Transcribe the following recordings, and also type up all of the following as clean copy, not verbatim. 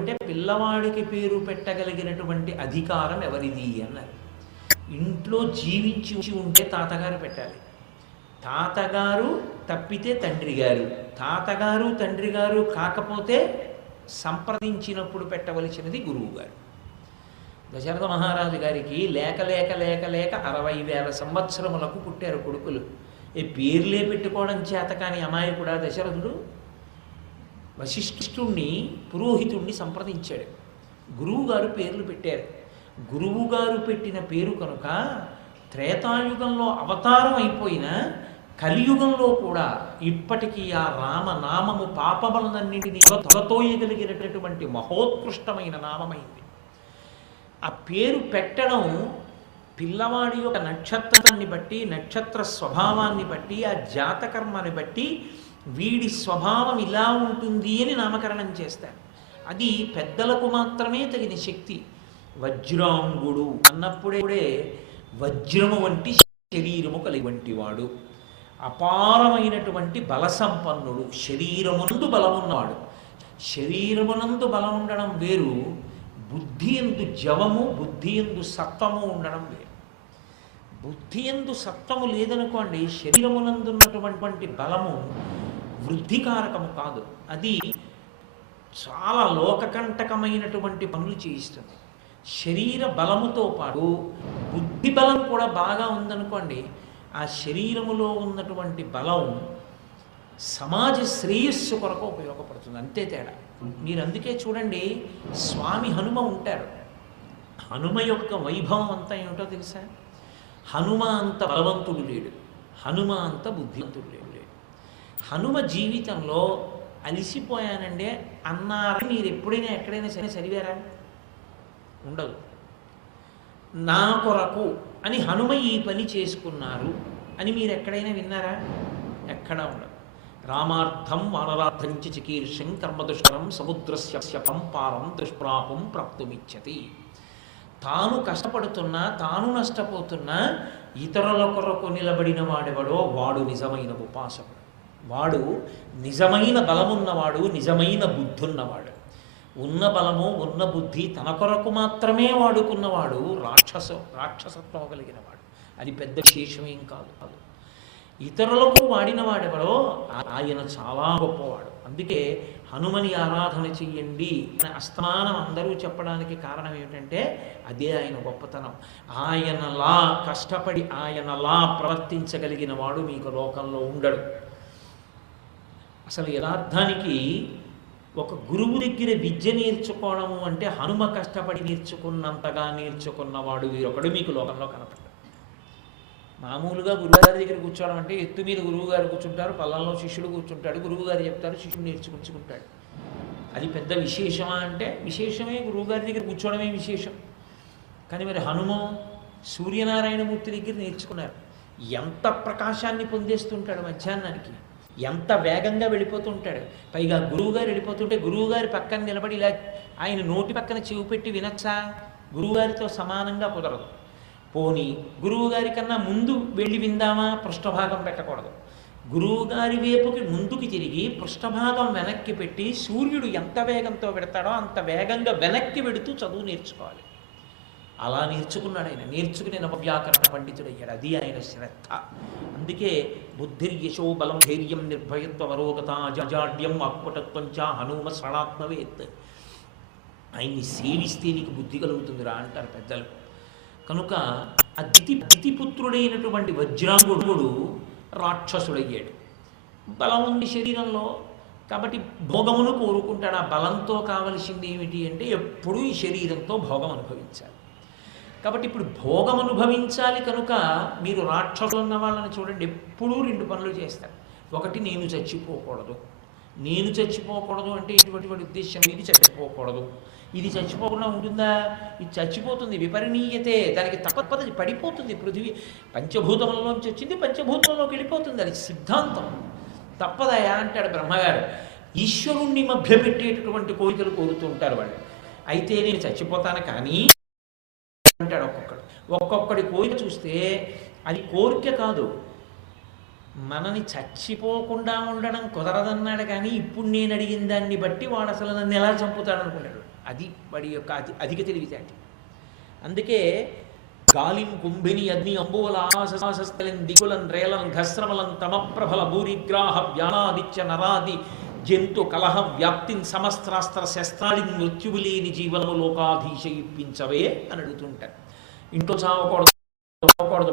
అంటే పిల్లవాడికి పేరు పెట్టగలిగినటువంటి అధికారం ఎవరిది అన్నారు. ఇంట్లో జీవించి ఉంటే తాతగారు పెట్టాలి. తాతగారు తప్పితే తండ్రి గారు, తాతగారు తండ్రి గారు కాకపోతే సంప్రదించినప్పుడు పెట్టవలసినది గురువు గారు. దశరథ మహారాజు గారికి లేక లేక లేక లేక 60,000 సంవత్సరములకు పుట్టారు కొడుకులు. ఈ పేర్లే పెట్టుకోవడం చేత కానీ అమాయకుడా దశరథుడు వశిష్ఠుణ్ణి పురోహితుణ్ణి సంప్రదించాడు. గురువుగారు పేర్లు పెట్టారు. గురువుగారు పెట్టిన పేరు కనుక త్రేతాయుగంలో అవతారం అయిపోయిన కలియుగంలో కూడా ఇప్పటికీ ఆ రామనామము పాపములన్నింటినీ తొలతోయగలిగినటువంటి మహోత్కృష్టమైన నామమైంది. ఆ పేరు పెట్టడం పిల్లవాడి యొక్క నక్షత్రాన్ని బట్టి, నక్షత్ర స్వభావాన్ని బట్టి, ఆ జాతకర్మని బట్టి వీడి స్వభావం ఇలా ఉంటుంది అని నామకరణం చేస్తారు. అది పెద్దలకు మాత్రమే తగిన శక్తి. వజ్రాంగుడు అన్నప్పుడే వజ్రము వంటి శరీరము కలిగి వంటి వాడు, అపారమైనటువంటి బలసంపన్నుడు, శరీరమునందు బలమున్నవాడు. శరీరమునందు బలం ఉండడం వేరు, బుద్ధి ఎందు జవము, బుద్ధి ఎందు సత్వము ఉండడం వేరు. బుద్ధి ఎందు సత్వము లేదనుకోండి, శరీరమునందున్నటువంటి బలము వృద్ధికారకము కాదు, అది చాలా లోకకంటకమైనటువంటి పనులు చేయిస్తుంది. శరీర బలముతో పాటు బుద్ధి బలం కూడా బాగా ఉందనుకోండి, ఆ శరీరములో ఉన్నటువంటి బలం సమాజ శ్రేయస్సు కొరకు ఉపయోగపడుతుంది, అంతే తేడా. మీరు అందుకే చూడండి, స్వామి హనుమ ఉంటారు. హనుమ యొక్క వైభవం అంతా ఏమిటో తెలుసా? హనుమ అంత బలవంతుడు లేడు, హనుమ అంత బుద్ధివంతుడు లేడు. హనుమ జీవితంలో అలిసిపోయానంటే అన్నారని మీరు ఎప్పుడైనా ఎక్కడైనా సరే చదివారా? ఉండదు. నా కొరకు అని హనుమ ఈ పని చేసుకున్నారు అని మీరు ఎక్కడైనా విన్నారా? ఎక్కడా ఉండదు. రామార్థం వానరార్థంచ చికీర్షం కర్మదుష్కరం సముద్రస్య పంపారం దుష్ప్రాపం ప్రాప్తుమిచ్చతి. తాను కష్టపడుతున్నా, తాను నష్టపోతున్నా ఇతరుల కొరకు నిలబడిన వాడెవడో వాడు నిజమైన ఉపాసకుడు, వాడు నిజమైన బలమున్నవాడు, నిజమైన బుద్ధి ఉన్నవాడు. ఉన్న బలము ఉన్న బుద్ధి తన కొరకు మాత్రమే వాడుకున్నవాడు రాక్షసత్వం కలిగినవాడు. అది పెద్ద విశేషమేం కాదు. ఇతరులకు వాడిన వాడెవడో ఆయన చాలా గొప్పవాడు. అందుకే హనుమని ఆరాధన చెయ్యండి అనే అస్తమానం అందరూ చెప్పడానికి కారణం ఏమిటంటే అదే ఆయన గొప్పతనం. ఆయనలా కష్టపడి ఆయనలా ప్రవర్తించగలిగిన వాడు మీకు లోకంలో ఉండడు. అసలు యథార్థానికి ఒక గురువు దగ్గర విద్య నేర్చుకోవడము అంటే హనుమ కష్టపడి నేర్చుకున్నంతగా నేర్చుకున్నవాడు వీరొకడు మీకు లోకంలో కనపడ్డాడు. మామూలుగా గురువుగారి దగ్గర కూర్చోవడం అంటే ఎత్తు మీద గురువుగారు కూర్చుంటారు, పల్లంలో శిష్యుడు కూర్చుంటాడు, గురువుగారు చెప్తారు, శిష్యుడు నేర్చుకుంటాడు. అది పెద్ద విశేషమా అంటే విశేషమే, గురువుగారి దగ్గర కూర్చోవడమే విశేషం. కానీ మరి హనుమ సూర్యనారాయణమూర్తి దగ్గర నేర్చుకున్నారు. ఎంత ప్రకాశాన్ని పొందేస్తుంటాడు మధ్యాహ్నానికి, ఎంత వేగంగా వెళ్ళిపోతుంటాడు. పైగా గురువుగారు వెళ్ళిపోతుంటే గురువుగారి పక్కన నిలబడి ఇలా ఆయన నోటి పక్కన చెవి పెట్టి వినచ్చా? గురువుగారితో సమానంగా కుదరదు. పోనీ గురువుగారి కన్నా ముందు వెళ్ళి విందామా? పృష్ఠభాగం పెట్టకూడదు. గురువుగారి వైపుకి ముందుకు తిరిగి పృష్ఠభాగం వెనక్కి పెట్టి సూర్యుడు ఎంత వేగంతో పెడతాడో అంత వేగంగా వెనక్కి పెడుతూ చదువు నేర్చుకోవాలి. అలా నేర్చుకున్నాడు ఆయన. నేర్చుకుని నవవ్యాకరణ పండితుడయ్యాడు. అది ఆయన శ్రద్ధ. అందుకే బుద్ధిర్యశో బలం ధైర్యం నిర్భయత్వ వరోగత అజాడ్యం వాక్పటత్వం చ హనుమ శరణాత్మవేత్. ఆయన్ని సేవిస్తే నీకు బుద్ధి కలుగుతుందిరా అంటారు పెద్దలు. కనుక ఆ దితిపుత్రుడైనటువంటి వజ్రాంగుడు రాక్షసుడయ్యాడు. బలం ఉంది శరీరంలో కాబట్టి భోగమును కోరుకుంటాడు. ఆ బలంతో కావలసింది ఏమిటి అంటే ఎప్పుడూ ఈ శరీరంతో భోగం అనుభవించాలి. కాబట్టి ఇప్పుడు భోగం అనుభవించాలి కనుక మీరు రాక్షసులు ఉన్న వాళ్ళని చూడండి, ఎప్పుడూ 2 పనులు చేస్తారు. ఒకటి, నేను చచ్చిపోకూడదు. నేను చచ్చిపోకూడదు అంటే ఎటువంటి ఉద్దేశం? ఇది చచ్చిపోకూడదు. ఇది చచ్చిపోకుండా ఉంటుందా? ఇది చచ్చిపోతుంది. విపరిణీయతే, దానికి తప్పదు, పడిపోతుంది. పృథివీ పంచభూతములలోంచి వచ్చింది, పంచభూతంలోకి వెళ్ళిపోతుంది. అది సిద్ధాంతం. తప్పదయా అంటాడు బ్రహ్మగారు. ఈశ్వరుణ్ణి మభ్యపెట్టేటటువంటి కోరికలు కోరుతూ ఉంటారు వాళ్ళు. అయితే నేను చచ్చిపోతాను కానీ అంటాడు ఒక్కొక్కడు. ఒక్కొక్కడి కోరిక చూస్తే అది కోరిక కాదు, మనని చచ్చిపోకుండా ఉండడం కుదరదన్నాడు, కానీ ఇప్పుడు నేను అడిగిన దాన్ని బట్టి వాడు అసలు నన్ను ఎలా చంపుతాడు అనుకున్నాడు. అది వాడి యొక్క అధిక తెలివితేట. అందుకే గాలిం కుంభిని అగ్ని అంబువల ఆకాశస్థలిన్ దిగులన్ రేలన్ ఘస్రమలం తమప్రభల భూరిగ్రాహ వ్యానాదిత్య నరాది జంతు కలహ వ్యాప్తిన్ సమస్త్రాస్త్ర శస్త్రాడిని మృత్యువులేని జీవనము లోకాధీశ ఇప్పించవే అని అడుగుతుంటారు. ఇంట్లో చావకూడదు,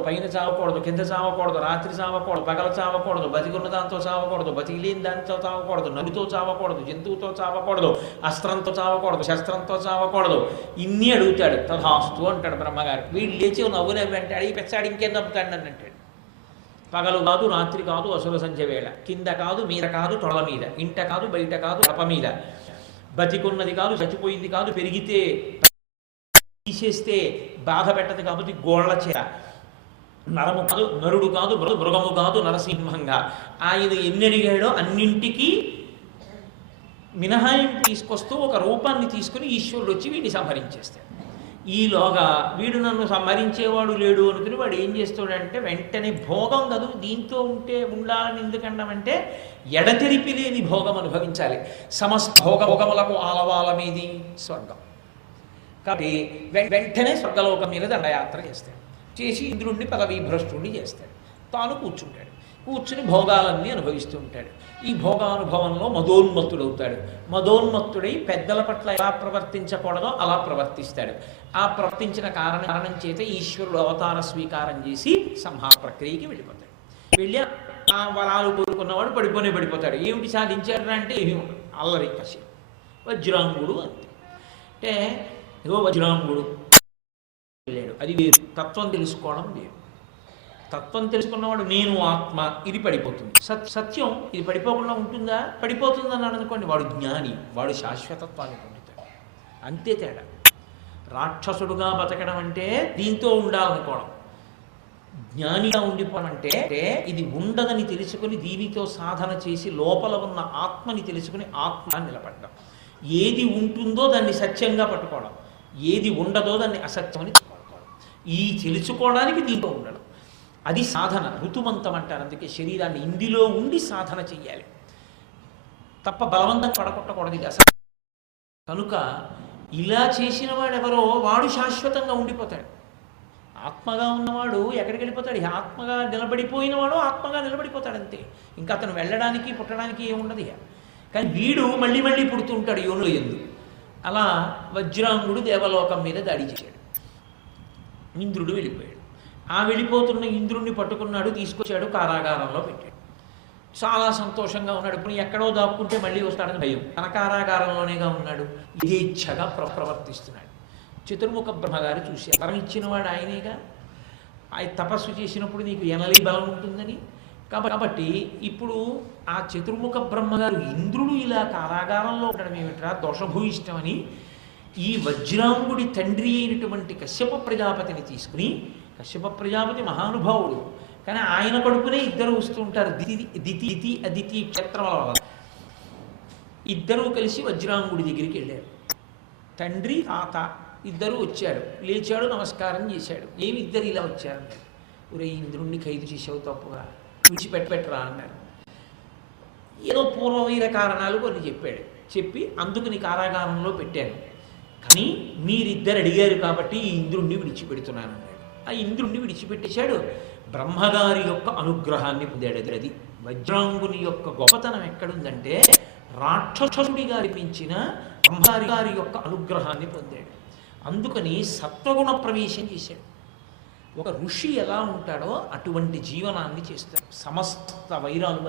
పైన చావకూడదు, కింద చావకూడదు, రాత్రి చావకూడదు, పగల చావకూడదు, బతికున్న దాంతో చావకూడదు, బతికిలేని దాంతో చావకూడదు, నలుతో చావకూడదు, జంతువుతో చావకూడదు, అస్త్రంతో చావకూడదు, శస్త్రంతో చావకూడదు. ఇన్ని అడుగుతాడు. తథాస్తు అంటాడు బ్రహ్మగారు. వీడు లేచి నవ్వు నవ్వంటాడు. ఈ పెచ్చాడు ఇంకేం నవ్వుతాడు అని అంటాడు. పగలు కాదు, రాత్రి కాదు, అసుర సంధ్య వేళ, కింద కాదు, మీద కాదు, తొడల మీద, ఇంట కాదు, బయట కాదు, కప మీద, బతికున్నది కాదు, చచ్చిపోయింది కాదు, పెరిగితే తీసేస్తే బాధ పెట్టదు కాబట్టి గోళ్ల చీర, నరము కాదు, నరుడు కాదు, మృగము కాదు, నరసింహంగా ఆయన ఎన్ని అడిగాడో అన్నింటికీ మినహాయింపు తీసుకొస్తూ ఒక రూపాన్ని తీసుకుని ఈశ్వరుడు వచ్చి వీడిని సంహరించేస్తాడు. ఈలోగా వీడు నన్ను సంహరించేవాడు లేడు అనుకుని వాడు ఏం చేస్తాడంటే వెంటనే భోగం కదూ, దీంతో ఉండాలని ఎందుకన్నామంటే ఎడతెరిపి లేని భోగం అనుభవించాలి. సమస్త భోగములకు ఆలవాలమేది స్వర్గం. కాబట్టి వెంటనే స్వర్గలోకం మీద దండయాత్ర చేస్తాడు. చేసి ఇంద్రుణ్ణి పదవీ భ్రష్టుణ్ణి చేస్తాడు. తాను కూర్చుంటాడు. కూర్చుని భోగాలన్నీ అనుభవిస్తూ ఉంటాడు. ఈ భోగానుభవంలో మదోన్మత్తుడవుతాడు. మదోన్మత్తుడై పెద్దల పట్ల ఎలా ప్రవర్తించకూడదో అలా ప్రవర్తిస్తాడు. ఆ ప్రవర్తించిన కారణం చేత ఈశ్వరుడు అవతార స్వీకారం చేసి సంహార ప్రక్రియకి వెళ్ళిపోతాడు. వెళ్ళి ఆ వరాలు కోరుకున్నవాడు పడిపోతాడు. ఏమిటి సాధించాడు అంటే ఏమి ఉండదు, అల్లరి కసి. వజ్రాంగుడు అంతే. అంటే ఏదో వజ్రాంగుడు వెళ్ళాడు, అది వేరు. తత్వం తెలుసుకోవడం వేరు. తత్వం తెలుసుకున్నవాడు నేను ఆత్మ, ఇది పడిపోతుంది. సత్యం ఇది పడిపోకుండా ఉంటుందా? పడిపోతుంది అన్నాడు అనుకోండి, వాడు జ్ఞాని, వాడు శాశ్వతత్వాన్ని పొందుతాడు. అంతే తేడా. రాక్షసుడుగా బతకడం అంటే దీంతో ఉండాలనుకోవడం, జ్ఞానిగా ఉండిపోవడం అంటే ఇది ఉండదని తెలుసుకుని దీనితో సాధన చేసి లోపల ఉన్న ఆత్మని తెలుసుకుని ఆత్మ నిలబడ్డం. ఏది ఉంటుందో దాన్ని సత్యంగా పట్టుకోవడం, ఏది ఉండదో దాన్ని అసత్యమని పట్టుకోవడం. ఈ తెలుసుకోవడానికి దీంతో ఉండడం, అది సాధన. ఋతుమంతం అంటారు. అందుకే శరీరాన్ని ఇందులో ఉండి సాధన చెయ్యాలి తప్ప బలవంతం పడగొట్టకూడదు. ఇది అసలు. కనుక ఇలా చేసిన వాడెవరో వాడు శాశ్వతంగా ఉండిపోతాడు. ఆత్మగా ఉన్నవాడు ఎక్కడికి వెళ్ళిపోతాడు? ఆత్మగా నిలబడిపోయినవాడు ఆత్మగా నిలబడిపోతాడు అంతే. ఇంకా అతను వెళ్ళడానికి పుట్టడానికి ఏముండదు. కానీ వీడు మళ్ళీ మళ్ళీ పుడుతుంటాడు యోనులు ఎందు. అలా వజ్రాంగుడు దేవలోకం మీద దాడి చేశాడు. ఇంద్రుడు వెళ్ళిపోయాడు. ఆ వెళ్ళిపోతున్న ఇంద్రుణ్ణి పట్టుకున్నాడు, తీసుకొచ్చాడు, కారాగారంలో పెట్టాడు. చాలా సంతోషంగా ఉన్నాడు. ఇప్పుడు ఎక్కడో దాక్కుంటే మళ్ళీ వస్తాడని భయం. తన కారాగారంలోనేగా ఉన్నాడు. యథేచ్ఛగా ప్రవర్తిస్తున్నాడు. చతుర్ముఖ బ్రహ్మగారు చూసి, వరం ఇచ్చినవాడు ఆయనేగా, ఆయన తపస్సు చేసినప్పుడు నీకు ఎనలి బలం ఉంటుందని. కాబట్టి ఇప్పుడు ఆ చతుర్ముఖ బ్రహ్మగారు ఇంద్రుడు ఇలా కారాగారంలో ఉండడం ఏమిట్రా దోషభూయిష్టమని ఈ వజ్రాంగుడి తండ్రి అయినటువంటి కశ్యప ప్రజాపతిని తీసుకుని, కశ్యప ప్రజాపతి మహానుభావుడు, కానీ ఆయన కడుపునే ఇద్దరు వస్తూ ఉంటారు, దితి అదితి క్షేత్రముల వల్ల. ఇద్దరూ కలిసి వజ్రాంగుడి దగ్గరికి వెళ్ళారు. తండ్రి తాత ఇద్దరూ వచ్చారు. లేచాడు, నమస్కారం చేశాడు. ఏమి ఇద్దరు ఇలా వచ్చారన్నారు. ఒరే ఇంద్రుణ్ణి ఖైదు చేసావు, తప్పుగా విడిచిపెట్టరా అన్నారు. ఏదో పూర్వమైన కారణాలు కొన్ని చెప్పాడు. చెప్పి అందుకుని కారాగారంలో పెట్టాను, కానీ మీరిద్దరు అడిగారు కాబట్టి ఈ ఇంద్రుణ్ణి విడిచిపెడుతున్నాను అన్నాడు. ఆ ఇంద్రుణ్ణి విడిచిపెట్టేశాడు. బ్రహ్మగారి యొక్క అనుగ్రహాన్ని పొందాడు. అది వజ్రాంగుని యొక్క గొప్పతనం ఎక్కడుందంటే రాక్షసుడిగా అనిపించిన బ్రహ్మగారి యొక్క అనుగ్రహాన్ని పొందాడు. అందుకని సత్వగుణ ప్రవేశం చేశాడు. ఒక ఋషి ఎలా ఉంటాడో అటువంటి జీవనాన్ని చేస్తాడు. సమస్త వైరాలు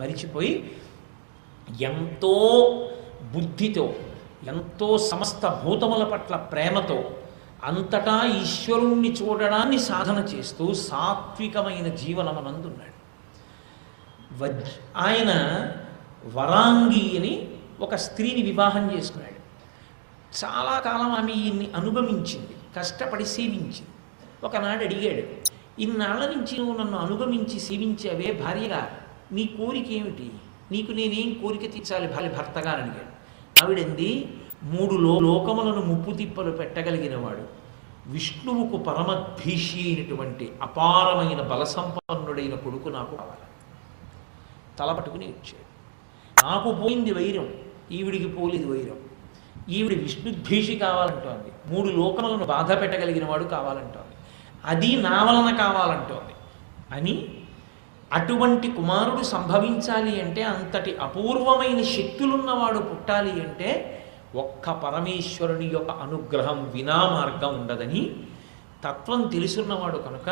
మరిచిపోయి ఎంతో బుద్ధితో, ఎంతో సమస్త భూతముల పట్ల ప్రేమతో, అంతటా ఈశ్వరుణ్ణి చూడడాన్ని సాధన చేస్తూ సాత్వికమైన జీవనమనందున్నాడు. ఆయన వరాంగి అని ఒక స్త్రీని వివాహం చేసుకున్నాడు. చాలా కాలం ఆమె ఈయన్ని అనుగమించింది, కష్టపడి సేవించింది. ఒకనాడు అడిగాడు, ఇన్నాళ్ళ నుంచి నువ్వు నన్ను అనుగమించి సేవించావే భార్యగా, నీ కోరిక ఏమిటి? నీకు నేనేం కోరిక తీర్చాలి భార్య భర్తగా అని అడిగాడు. ఆవిడంది, 3 లోకములను ముప్పు తిప్పలు పెట్టగలిగినవాడు, విష్ణువుకు పరమద్భీషి అయినటువంటి అపారమైన బలసంపన్నుడైన కొడుకు నాకు కావాలి. తల పట్టుకుని వచ్చాడు. నాకు పోయింది వైరం, ఈవిడికి పోలేదు వైరం. ఈవిడి విష్ణుద్భీషి కావాలంటోంది, 3 లోకములను బాధ పెట్టగలిగిన వాడు కావాలంటోంది, అది నా వలన కావాలంటోంది అని. అటువంటి కుమారుడు సంభవించాలి అంటే, అంతటి అపూర్వమైన శక్తులున్నవాడు పుట్టాలి అంటే ఒక్క పరమేశ్వరుని యొక్క అనుగ్రహం వినా మార్గం ఉండదని తత్వం తెలుసున్నవాడు కనుక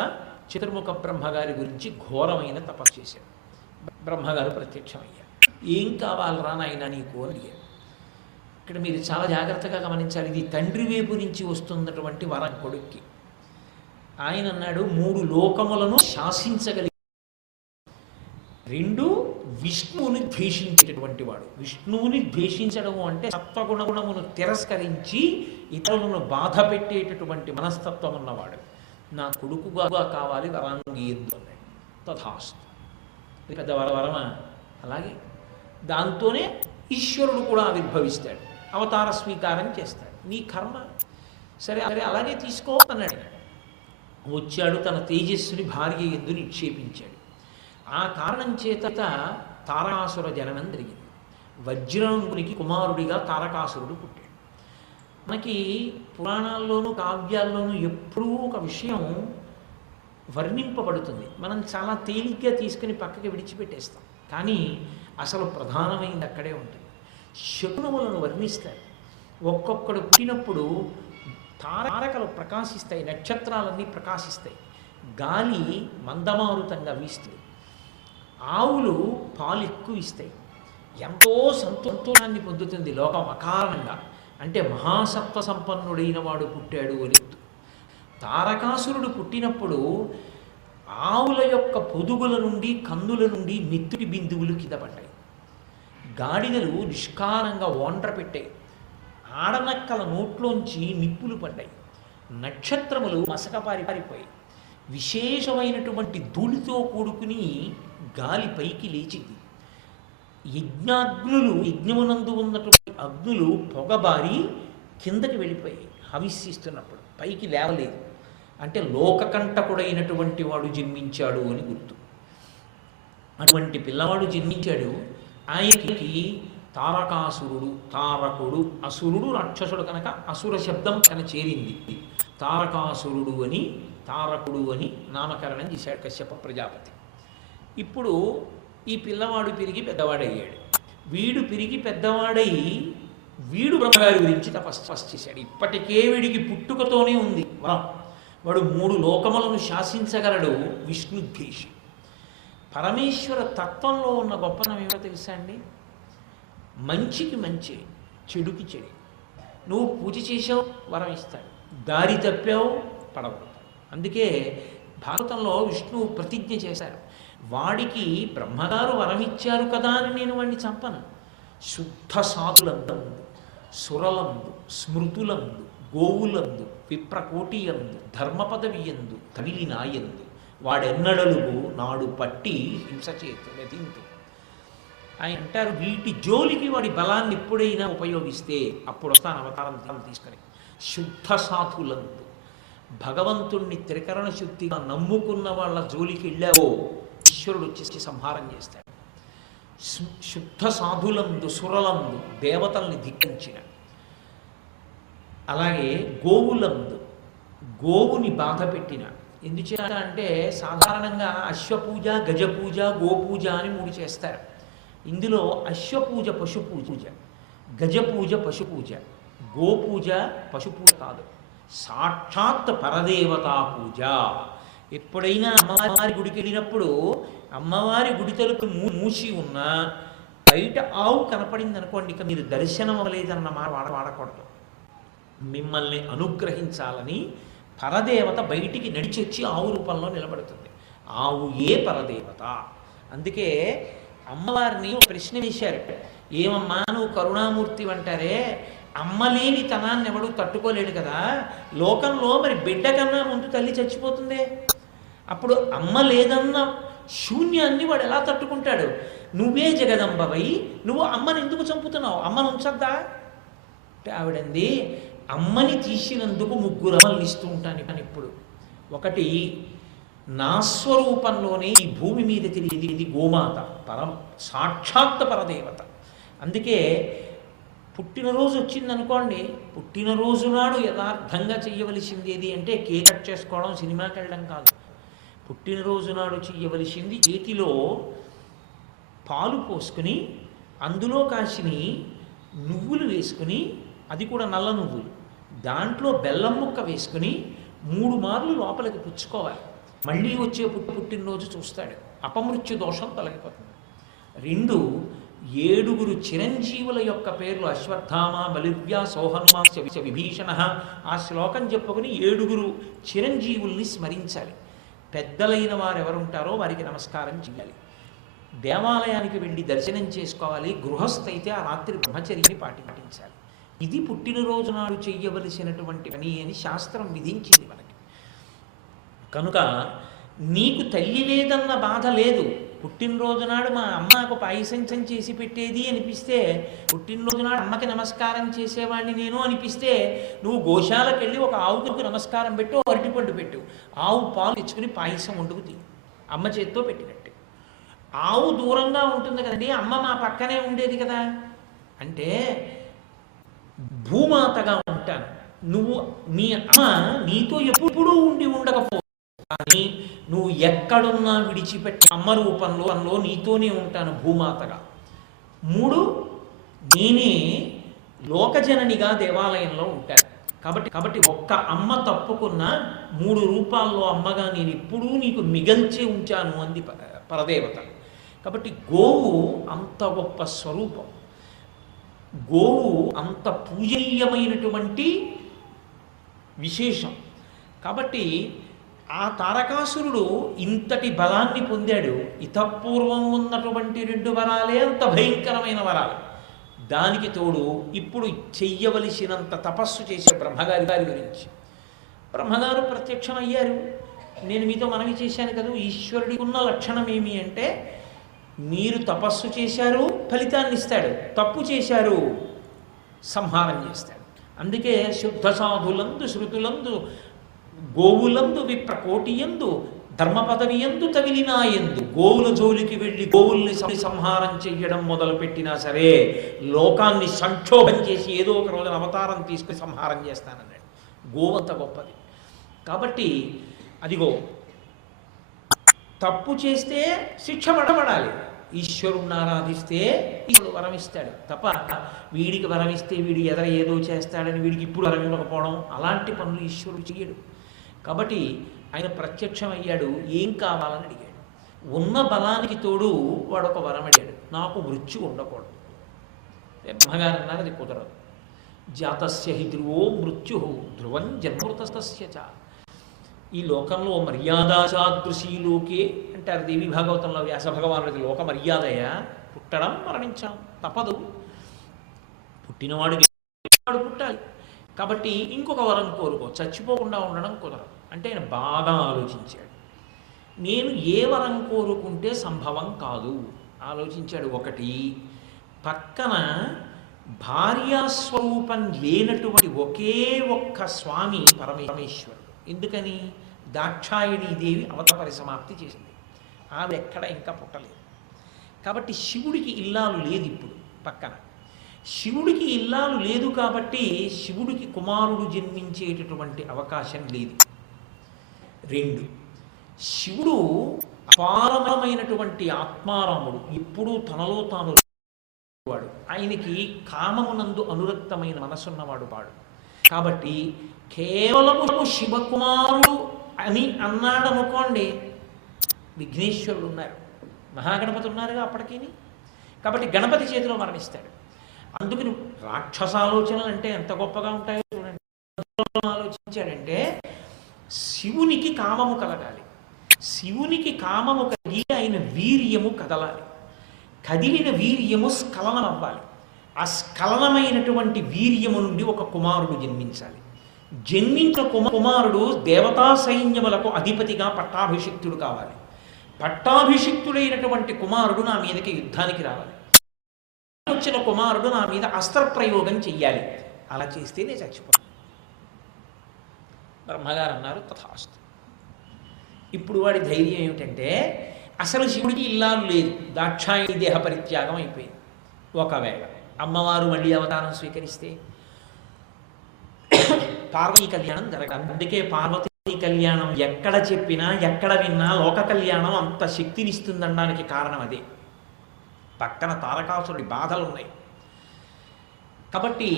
చతుర్ముఖ బ్రహ్మగారి గురించి ఘోరమైన తపస్సు చేశాడు. బ్రహ్మగారు ప్రత్యక్షమయ్యారు. ఏం కావాలరా నాయన నీకు అని అడిగారు. ఇక్కడ మీరు చాలా జాగ్రత్తగా గమనించాలి. ఇది తండ్రి వైపు నుంచి వస్తున్నటువంటి వరం కొడుక్కి. ఆయన అన్నాడు, 3 లోకములను శాసించగలిగి, 2 విష్ణువుని ద్వేషించేటటువంటి వాడు. విష్ణువుని ద్వేషించడము అంటే సత్వగుణమును తిరస్కరించి ఇతరులను బాధ పెట్టేటటువంటి మనస్తత్వం ఉన్నవాడు. నా కొడుకుగా కావాలి, వరాన్ని అన్నాడు. తథాస్తు. పెద్ద వరమా? అలాగే దాంతోనే ఈశ్వరుడు కూడా ఆవిర్భవిస్తాడు, అవతార స్వీకారం చేస్తాడు. నీ కర్మ, సరే సరే అలాగే తీసుకో అన్నాడు. వచ్చాడు, తన తేజస్సుని భార్య యందు నిక్షేపించాడు. ఆ కారణం చేత తారకాసుర జననం జరిగింది. వజ్రాంగునికి కుమారుడిగా తారకాసురుడు పుట్టాడు. మనకి పురాణాల్లోనూ కావ్యాల్లోనూ ఎప్పుడూ ఒక విషయం వర్ణింపబడుతుంది, మనం చాలా తేలిగ్గా తీసుకుని పక్కకి విడిచిపెట్టేస్తాం. కానీ అసలు ప్రధానమైనది అక్కడే ఉంటుంది. శకునములను వర్ణిస్తారు. ఒక్కొక్కడు పుట్టినప్పుడు తారకలు ప్రకాశిస్తాయి, నక్షత్రాలన్నీ ప్రకాశిస్తాయి, గాలి మందమారుతంగా వీస్తుంది, ఆవులు పాలు ఎక్కువ ఇస్తాయి, ఎంతో సంతోషాన్ని పొందుతుంది లోకం అకారణంగా. అంటే మహాసత్వ సంపన్నుడైన వాడు పుట్టాడు అని. తారకాసురుడు పుట్టినప్పుడు ఆవుల యొక్క పొదుగుల నుండి, కన్నుల నుండి నెత్తుటి బిందువులు కింద పడ్డాయి. గాడిదలు నిష్కారంగా ఓండ్ర పెట్టాయి. ఆడనక్కల నోట్లోంచి నిప్పులు పడ్డాయి. నక్షత్రములు మసకపారిపోయాయి. విశేషమైనటువంటి ధూళితో కూడుకుని గాలి పైకి లేచింది. యజ్ఞమునందు ఉన్నటువంటి అగ్నులు పొగబారి కిందకి వెళ్ళిపోయాయి. హవిస్సిస్తున్నప్పుడు పైకి లేవలేదు. అంటే లోకకంటకుడైనటువంటి వాడు జన్మించాడు అని గుర్తు. అటువంటి పిల్లవాడు జన్మించాడు. ఆయనకి తారకాసురుడు, తారకుడు, అసురుడు రాక్షసుడు కనుక అసుర శబ్దం కన చేరింది. తారకాసురుడు అని, తారకుడు అని నామకరణం చేశాడు కశ్యప ప్రజాపతి. ఇప్పుడు ఈ పిల్లవాడు పెరిగి పెద్దవాడయ్యాడు. వీడు పెరిగి పెద్దవాడై వీడు బ్రహ్మగారి గురించి తపస్సు చేశాడు. ఇప్పటికే వీడికి పుట్టుకతోనే ఉంది వరం. వాడు 3 లోకములను శాసించగలడు, విష్ణుద్వేషి. పరమేశ్వర తత్వంలో ఉన్న గొప్పతనం ఏమో తెలుసా అండి? మంచికి మంచి, చెడుకి చెడు. నువ్వు పూజ చేసావు, వరం ఇస్తాడు. దారి తప్పావు, పడగొడతాడు. అందుకే భారతంలో విష్ణువు ప్రతిజ్ఞ చేశారు, వాడికి బ్రహ్మగారు వరం ఇచ్చారు కదా అని నేను వాడిని చంపను. శుద్ధ సాధులందు, సురలందు, స్మృతులందు, గోవులందు, విప్రకోటియందు, ధర్మపదవియందు, తమిళినాయందు వాడెన్నడలుగు నాడు పట్టి హింస చేతు మెదింతు. ఆయన అంటారు, వీటి జోలికి వాడి బలాన్ని ఎప్పుడైనా ఉపయోగిస్తే అప్పుడు వస్తాను అవతారం తీసుకొని. శుద్ధ సాధులందు, భగవంతుణ్ణి త్రికరణ శుద్ధిగా నమ్ముకున్న వాళ్ళ జోలికి వెళ్ళావో ఈశ్వరుడు వచ్చేసి సంహారం చేస్తాడు. శుద్ధ సాధులందు, సురలందు, దేవతల్ని ధిక్కించిన. అలాగే గోవులందు, గోవుని బాధ పెట్టిన. ఎందుచేత అంటే సాధారణంగా అశ్వపూజ, గజపూజ, గోపూజ అని 3 చేస్తారు. ఇందులో అశ్వపూజ పశుపూజ, గజపూజ పశుపూజ, గోపూజ పశుపూజ కాదు, సాక్షాత్ పరదేవతా పూజ. ఎప్పుడైనా అమ్మవారి గుడికి వెళ్ళినప్పుడు అమ్మవారి గుడి తలుపు మూసి ఉన్నా బయట ఆవు కనపడింది అనుకోండి, ఇక మీరు దర్శనం అవ్వలేదన్న మాట వాడకూడదు. మిమ్మల్ని అనుగ్రహించాలని పరదేవత బయటికి నడిచొచ్చి ఆవు రూపంలో నిలబడుతుంది. ఆవు ఏ పరదేవత. అందుకే అమ్మవారిని ప్రశ్న వేశారు, ఏమమ్మా నువ్వు కరుణామూర్తి అంటారే, అమ్మలేని తనాన్ని ఎవడు తట్టుకోలేడు కదా, లోకంలో మరి బిడ్డ కన్నా ముందు తల్లి చచ్చిపోతుందే, అప్పుడు అమ్మ లేదన్న శూన్యాన్ని వాడు ఎలా తట్టుకుంటాడు? నువ్వే జగదంబవై నువ్వు అమ్మని ఎందుకు చంపుతున్నావు? అమ్మను ఉంచద్దా అంటే ఆవిడంది, అమ్మని తీసినందుకు ముగ్గురు అమ్మల్ని ఇస్తూ ఉంటాను కానీ ఇప్పుడు ఒకటి నా స్వరూపంలోనే ఈ భూమి మీద తిరిగి ఇది గోమాత సాక్షాత్ పరదేవత. అందుకే పుట్టినరోజు వచ్చిందనుకోండి, పుట్టినరోజు నాడు యథార్థంగా చెయ్యవలసింది ఏది అంటే కేక్ కట్ చేసుకోవడం, సినిమాకి వెళ్ళడం కాదు. పుట్టినరోజు నాడు చెయ్యవలసింది చేతిలో పాలు పోసుకుని అందులో కాసిని నువ్వులు వేసుకుని, అది కూడా నల్ల నువ్వులు, దాంట్లో బెల్లం ముక్క వేసుకుని 3 మార్లు లోపలికి పుచ్చుకోవాలి. మళ్ళీ వచ్చే పుట్టినరోజు చూస్తాడు, అపమృత్యు దోషం తొలగిపోతుంది. 2 7 చిరంజీవుల యొక్క పేర్లు అశ్వత్థామ, బలివ్యా, సౌహనుమాస్య, విభీషణ, ఆ శ్లోకం చెప్పుకుని 7 చిరంజీవుల్ని స్మరించాలి. పెద్దలైన వారు ఎవరుంటారో వారికి నమస్కారం చేయాలి. దేవాలయానికి వెళ్ళి దర్శనం చేసుకోవాలి. గృహస్థైతే ఆ రాత్రి బ్రహ్మచర్యని పాటించాలి. ఇది పుట్టినరోజు నాడు చెయ్యవలసినటువంటి పని అని శాస్త్రం విధించింది మనకి. కనుక నీకు తల్లి లేదన్న బాధ లేదు. పుట్టినరోజు నాడు మా అమ్మకు పాయసం చేసి పెట్టేది అనిపిస్తే, పుట్టినరోజు నాడు అమ్మకి నమస్కారం చేసేవాడిని నేను అనిపిస్తే, నువ్వు గోశాలకు వెళ్ళి ఒక ఆవుకు నమస్కారం పెట్టు, అరటిపండు పెట్టు, ఆవు పాలు తెచ్చుకుని పాయసం వండుకు తీ, అమ్మ చేత్తో పెట్టినట్టు. ఆవు దూరంగా ఉంటుంది కదండి, అమ్మ మా పక్కనే ఉండేది కదా అంటే, భూమాతగా ఉంటాను, నువ్వు మీ అమ్మ నీతో ఎప్పుడూ ఉండి ఉండకపో, కానీ నువ్వు ఎక్కడున్నా విడిచిపెట్టి అమ్మ రూపంలో నీతోనే ఉంటాను భూమాతగా. 3 నేనే లోకజననిగా దేవాలయంలో ఉంటాను. కాబట్టి ఒక్క అమ్మ తప్పుకున్న 3 రూపాల్లో అమ్మగా నేను ఎప్పుడూ నీకు మిగల్చి ఉంచాను అంది పరదేవత. కాబట్టి గోవు అంత గొప్ప స్వరూపం, గోవు అంత పూజనీయమైనటువంటి విశేషం. కాబట్టి ఆ తారకాసురుడు ఇంతటి బలాన్ని పొందాడు. ఇతపూర్వం ఉన్నటువంటి 2 వరాలే అంత భయంకరమైన వరాలు. దానికి తోడు ఇప్పుడు చెయ్యవలసినంత తపస్సు చేసే బ్రహ్మగారి గురించి. బ్రహ్మగారు ప్రత్యక్షమయ్యారు. నేను మీతో మనవి చేశాను కదా, ఈశ్వరుడికి ఉన్న లక్షణం ఏమి అంటే, మీరు తపస్సు చేశారు ఫలితాన్ని ఇస్తాడు, తప్పు చేశారు సంహారం చేస్తాడు. అందుకే శుద్ధ సాధులందు, శృతులందు, గోవులందు, విప్రకోటియందు, ధర్మపదవియందు, తవిలినాయందు, గోవుల జోలికి వెళ్ళి గోవుల్ని సంహారం చెయ్యడం మొదలుపెట్టినా సరే లోకాన్ని సంక్షోభం చేసి ఏదో ఒక రోజున అవతారం తీసుకుని సంహారం చేస్తానన్నాడు. గోవంత గొప్పది. కాబట్టి అదిగో తప్పు చేస్తే శిక్ష పడబడాలి, ఈశ్వరుణ్ణి ఆరాధిస్తే ఈశ్వరుడు వరం ఇస్తాడు తప్ప, వీడికి వరం ఇస్తే వీడి ఏదో చేస్తాడని వీడికి ఇప్పుడు వరం ఇవ్వకపోవడం, అలాంటి పనులు ఈశ్వరుడు చెయ్యడు. కాబట్టి ఆయన ప్రత్యక్షమయ్యాడు, ఏం కావాలని అడిగాడు. ఉన్న బలానికి తోడు వాడు ఒక వరం అడిగాడు, నాకు మృత్యు ఉండకూడదు. బ్రహ్మగారు అన్నారు అది కుదరదు. జాతస్య హి ధ్రువో మృత్యు ధ్రువం జన్మృతస్య చ. ఈ లోకంలో మర్యాదాచాదృశీ లోకే అంటారు దేవి భాగవతంలో వ్యాస భగవానుడికి. లోక మర్యాదయ పుట్టడం మరణించడం తప్పదు, పుట్టినవాడికి వాడు పుట్టాలి. కాబట్టి ఇంకొక వరం కోరుకో, చచ్చిపోకుండా ఉండడం కుదరదు అంటే ఆయన బాగా ఆలోచించాడు. నేను ఏ వరం కోరుకుంటే సంభవం కాదు ఆలోచించాడు. ఒకటి, పక్కన భార్యాస్వరూపం లేనటువంటి ఒకే ఒక్క స్వామి పరమేశ్వరుడు. ఎందుకని? దాక్షాయణీదేవి అవత పరిసమాప్తి చేసింది, ఆవిడ ఎక్కడ ఇంకా పుట్టలేదు. కాబట్టి శివుడికి ఇల్లాలు లేదు ఇప్పుడు పక్కన. శివుడికి ఇల్లాలు లేదు కాబట్టి శివుడికి కుమారుడు జన్మించేటటువంటి అవకాశం లేదు. 2, శివుడు అపారమైనటువంటి ఆత్మారాముడు, ఎప్పుడూ తనలో తాను వాడు, ఆయనకి కామమునందు అనురక్తమైన మనసున్నవాడు వాడు. కాబట్టి కేవలము శివకుమారుడు అని అన్నాడనుకోండి, విఘ్నేశ్వరుడు ఉన్నారు, మహాగణపతి ఉన్నారుగా అప్పటికీ. కాబట్టి గణపతి చేతిలో మరణిస్తాడు. అందుకని రాక్షసాలోచనలు అంటే ఎంత గొప్పగా ఉంటాయో చూడండి. ఆలోచించాడంటే శివునికి కామము కలగాలి, శివునికి కామము కలిగి ఆయన వీర్యము కదలాలి, కదిలిన వీర్యము స్ఖలనం అవ్వాలి, ఆ స్ఖలనమైనటువంటి వీర్యము నుండి ఒక కుమారుడు జన్మించాలి. జన్మించిన కుమారుడు దేవతా సైన్యములకు అధిపతిగా పట్టాభిషిక్తుడు కావాలి. పట్టాభిషిక్తుడైనటువంటి కుమారుడు నా మీదకి యుద్ధానికి రావాలి. వచ్చిన కుమారుడు నా మీద అస్త్రప్రయోగం చెయ్యాలి. అలా చేస్తే నేను చచ్చిపోతాను. బ్రహ్మగారు అన్నారు తథాస్తు. ఇప్పుడు వాడి ధైర్యం ఏమిటంటే అసలు శివుడికి ఇల్లాలు లేదు, దాక్షాయణి దేహ పరిత్యాగం అయిపోయింది. ఒకవేళ అమ్మవారు మళ్ళీ అవతారం స్వీకరిస్తే పార్వతీ కళ్యాణం జరగదు. అందుకే పార్వతీ కళ్యాణం ఎక్కడ చెప్పినా ఎక్కడ విన్నా లోక కళ్యాణం అంత శక్తినిస్తుందనడానికి కారణం అదే. పక్కన తారకాసురుడి బాధలు ఉన్నాయి కాబట్టి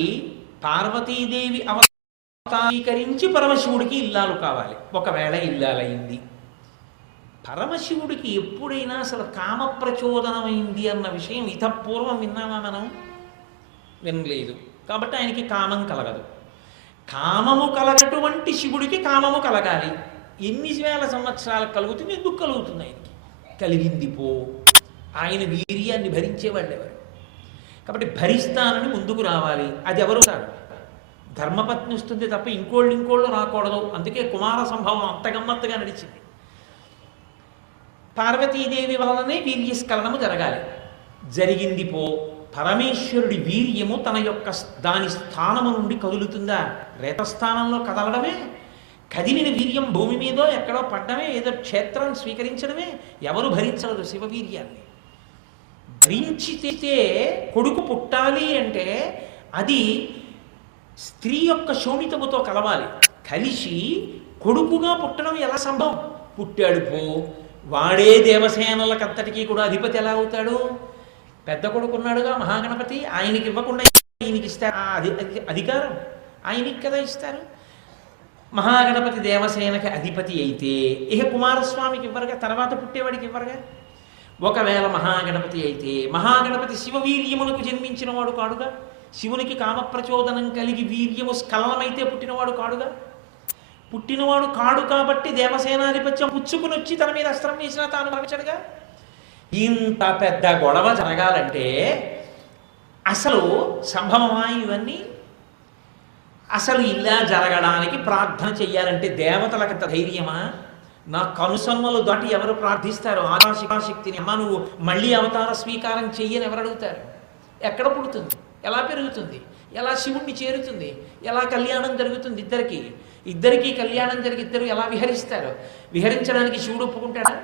పార్వతీదేవి అవతారీకరించి పరమశివుడికి ఇల్లాలు కావాలి. ఒకవేళ ఇల్లాలైంది, పరమశివుడికి ఎప్పుడైనా అసలు కామ ప్రచోదనమైంది అన్న విషయం ఇతపూర్వం విన్నామా మనం? వినలేదు. కాబట్టి ఆయనకి కామం కలగదు. కామము కలగటువంటి శివుడికి కామము కలగాలి. ఎన్ని వేల సంవత్సరాలకు కలుగుతుంది, ఎందుకు కలుగుతుంది? ఆయనకి కలిగింది పో. ఆయన వీర్యాన్ని భరించేవాళ్ళు ఎవరు? కాబట్టి భరిస్తానని ముందుకు రావాలి. అది ఎవరు? ధర్మపత్ని వస్తుంది తప్ప ఇంకోళ్ళు రాకూడదు. అందుకే కుమార సంభవం అంత గమ్మత్తుగా నడిచింది. పార్వతీదేవి వలననే వీర్యస్ఖలనము జరగాలి. జరిగింది పో. పరమేశ్వరుడి వీర్యము తన యొక్క దాని స్థానము నుండి కదులుతుందా? రేతస్థానంలో కదలడమే. కదిలిన వీర్యం భూమి మీదో ఎక్కడో పడ్డమే, ఏదో క్షేత్రం స్వీకరించడమే. ఎవరు భరించలేదు శివవీర్యాన్ని. భరించితే కొడుకు పుట్టాలి అంటే అది స్త్రీ యొక్క శోణితముతో కలవాలి. కలిసి కొడుకుగా పుట్టడం ఎలా సంభవం? పుట్టాడు పో. వాడే దేవసేనలకంతటికీ కూడా అధిపతి ఎలా అవుతాడు? పెద్ద కొడుకున్నాడుగా మహాగణపతి, ఆయనకి ఇవ్వకుండా ఈయనకి ఇస్తారు అధికారం. ఆయనకి కదా ఇస్తారు. మహాగణపతి దేవసేనకి అధిపతి అయితే ఇక కుమారస్వామికి ఇవ్వరుగా, తర్వాత పుట్టేవాడికి ఇవ్వరుగా. ఒకవేళ మహాగణపతి అయితే మహాగణపతి శివవీర్యములకు జన్మించిన వాడు కాడుగా. శివునికి కామప్రచోదనం కలిగి వీర్యము స్ఖలనమైతే పుట్టినవాడు కాడుగా. పుట్టినవాడు కాడు కాబట్టి దేవసేనాధిపత్యం పుచ్చుకుని వచ్చి తన మీద అస్త్రం వేసినా తాను మరణించడుగా. ఇంత పెద్ద గొడవ జరగాలంటే అసలు సంభవమా ఇవన్నీ? అసలు ఇలా జరగడానికి ప్రార్థన చెయ్యాలంటే దేవతలకంత ధైర్యమా? నా కనుసమ్మలు దాటి ఎవరు ప్రార్థిస్తారు? ఆకాశికాశక్తిని అమ్మ నువ్వు మళ్ళీ అవతార స్వీకారం చెయ్యని ఎవరు అడుగుతారు? ఎక్కడ పుడుతుంది? ఎలా పెరుగుతుంది? ఎలా శివుణ్ణి చేరుతుంది? ఎలా కళ్యాణం జరుగుతుంది? ఇద్దరికీ కళ్యాణం జరిగి ఇద్దరు ఎలా విహరిస్తారు? విహరించడానికి శివుడు ఒప్పుకుంటాడా?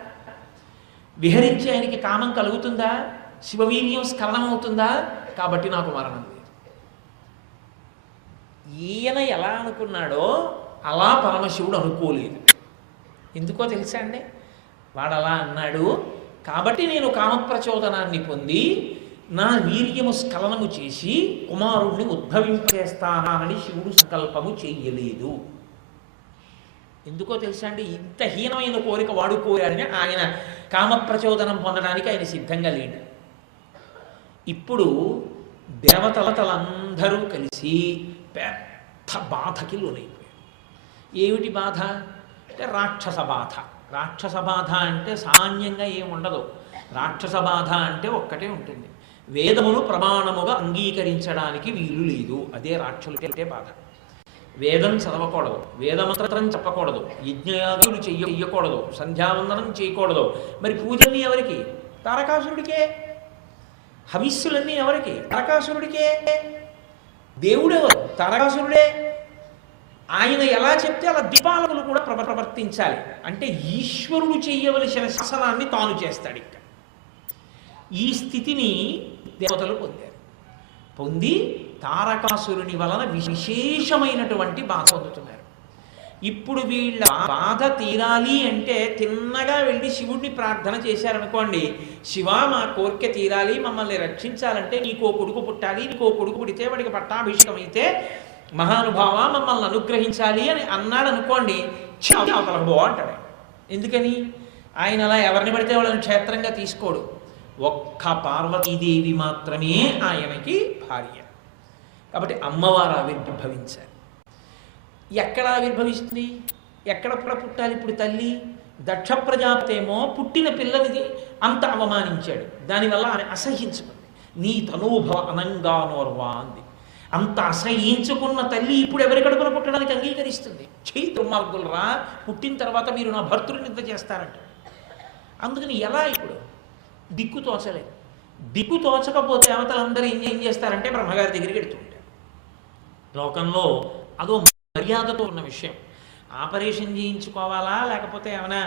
విహరించి ఆయనకి కామం కలుగుతుందా? శివవీర్యం స్ఖలనం అవుతుందా? కాబట్టి నాకు మరణం లేదు. ఈయన ఎలా అనుకున్నాడో అలా పరమశివుడు అనుకోలేదు. ఎందుకో తెలుసా అండి? వాడు అలా అన్నాడు కాబట్టి నేను కామప్రచోదనాన్ని పొంది నా వీర్యము స్ఖలనము చేసి కుమారుణ్ణి ఉద్భవింపచేస్తానని శివుడు సంకల్పము చెయ్యలేదు. ఎందుకో తెలుసా అండి? ఇంత హీనమైన కోరిక వాడు కోరాడని ఆయన కామప్రచోదనం పొందడానికి ఆయన సిద్ధంగా లేడు. ఇప్పుడు దేవతలందరూ కలిసి పెద్ద బాధకి లోనైపోయారు. ఏమిటి బాధ అంటే రాక్షస బాధ. రాక్షస బాధ అంటే సామాన్యంగా ఏముండదు. రాక్షస బాధ అంటే ఒక్కటే ఉంటుంది, వేదమును ప్రమాణముగా అంగీకరించడానికి వీలు లేదు. అదే రాక్షసులకే బాధ. వేదం చదవకూడదు, వేదమంత్రం చెప్పకూడదు, యజ్ఞయాగాలు చెయ్యకూడదు, సంధ్యావందనం చేయకూడదు. మరి పూజల్ని ఎవరికి? తారకాసురుడికే. హవిస్సులన్నీ ఎవరికి? తారకాసురుడికే. దేవుడెవరు? తారకాసురుడే. ఆయన ఎలా చెప్తే అలా దీపాలకులు కూడా ప్రవర్తించాలి. అంటే ఈశ్వరుడు చెయ్యవలసిన శాసనాన్ని తాను చేస్తాడు. ఇక్కడ ఈ స్థితిని దేవతలు పొంది తారకాసురుని వలన విశేషమైనటువంటి బాధ పొందుతున్నారు. ఇప్పుడు వీళ్ళ బాధ తీరాలి అంటే తిన్నగా వెళ్ళి శివుడిని ప్రార్థన చేశారనుకోండి, శివ మా కోరిక తీరాలి, మమ్మల్ని రక్షించాలంటే నీకో కొడుకు పుట్టాలి, నీకో కొడుకు పుడితే వాడికి పట్టాభిషేకం అయితే మహానుభావ మమ్మల్ని అనుగ్రహించాలి అని అన్నాడు అనుకోండి, అవతలకు బో అంటాడు. ఎందుకని? ఆయన అలా ఎవరిని పడితే వాళ్ళని క్షేత్రంగా తీసుకోడు. ఒక్క పార్వతీదేవి మాత్రమే ఆయనకి భార్య. కాబట్టి అమ్మవారు ఆవిర్భవించారు. ఎక్కడ ఆవిర్భవిస్తుంది? ఎక్కడ పుట్టాలి? ఇప్పుడు తల్లి దక్ష ప్రజాపతి ఏమో పుట్టిన పిల్లనిది అంత అవమానించాడు. దానివల్ల ఆమె అసహ్యించుకుంది. నీ తనూభవ అనంగానోర్వా అంది. అంత అసహ్యించుకున్న తల్లి ఇప్పుడు ఎవరి కడుపున పుట్టడానికి అంగీకరిస్తుంది? చెయ్యి దుర్మార్గులు రా, పుట్టిన తర్వాత మీరు నా భర్తృని నిద్ర చేస్తారంట. అందుకని ఎలా ఇప్పుడు దిక్కు తోచలేదు. దిక్కు తోచకపోతే అవతలందరూ ఏం చేస్తారంటే బ్రహ్మగారి దగ్గరికి వెడుతుంటారు. లోకంలో అదో మర్యాదతో ఉన్న విషయం. ఆపరేషన్ చేయించుకోవాలా లేకపోతే ఏమైనా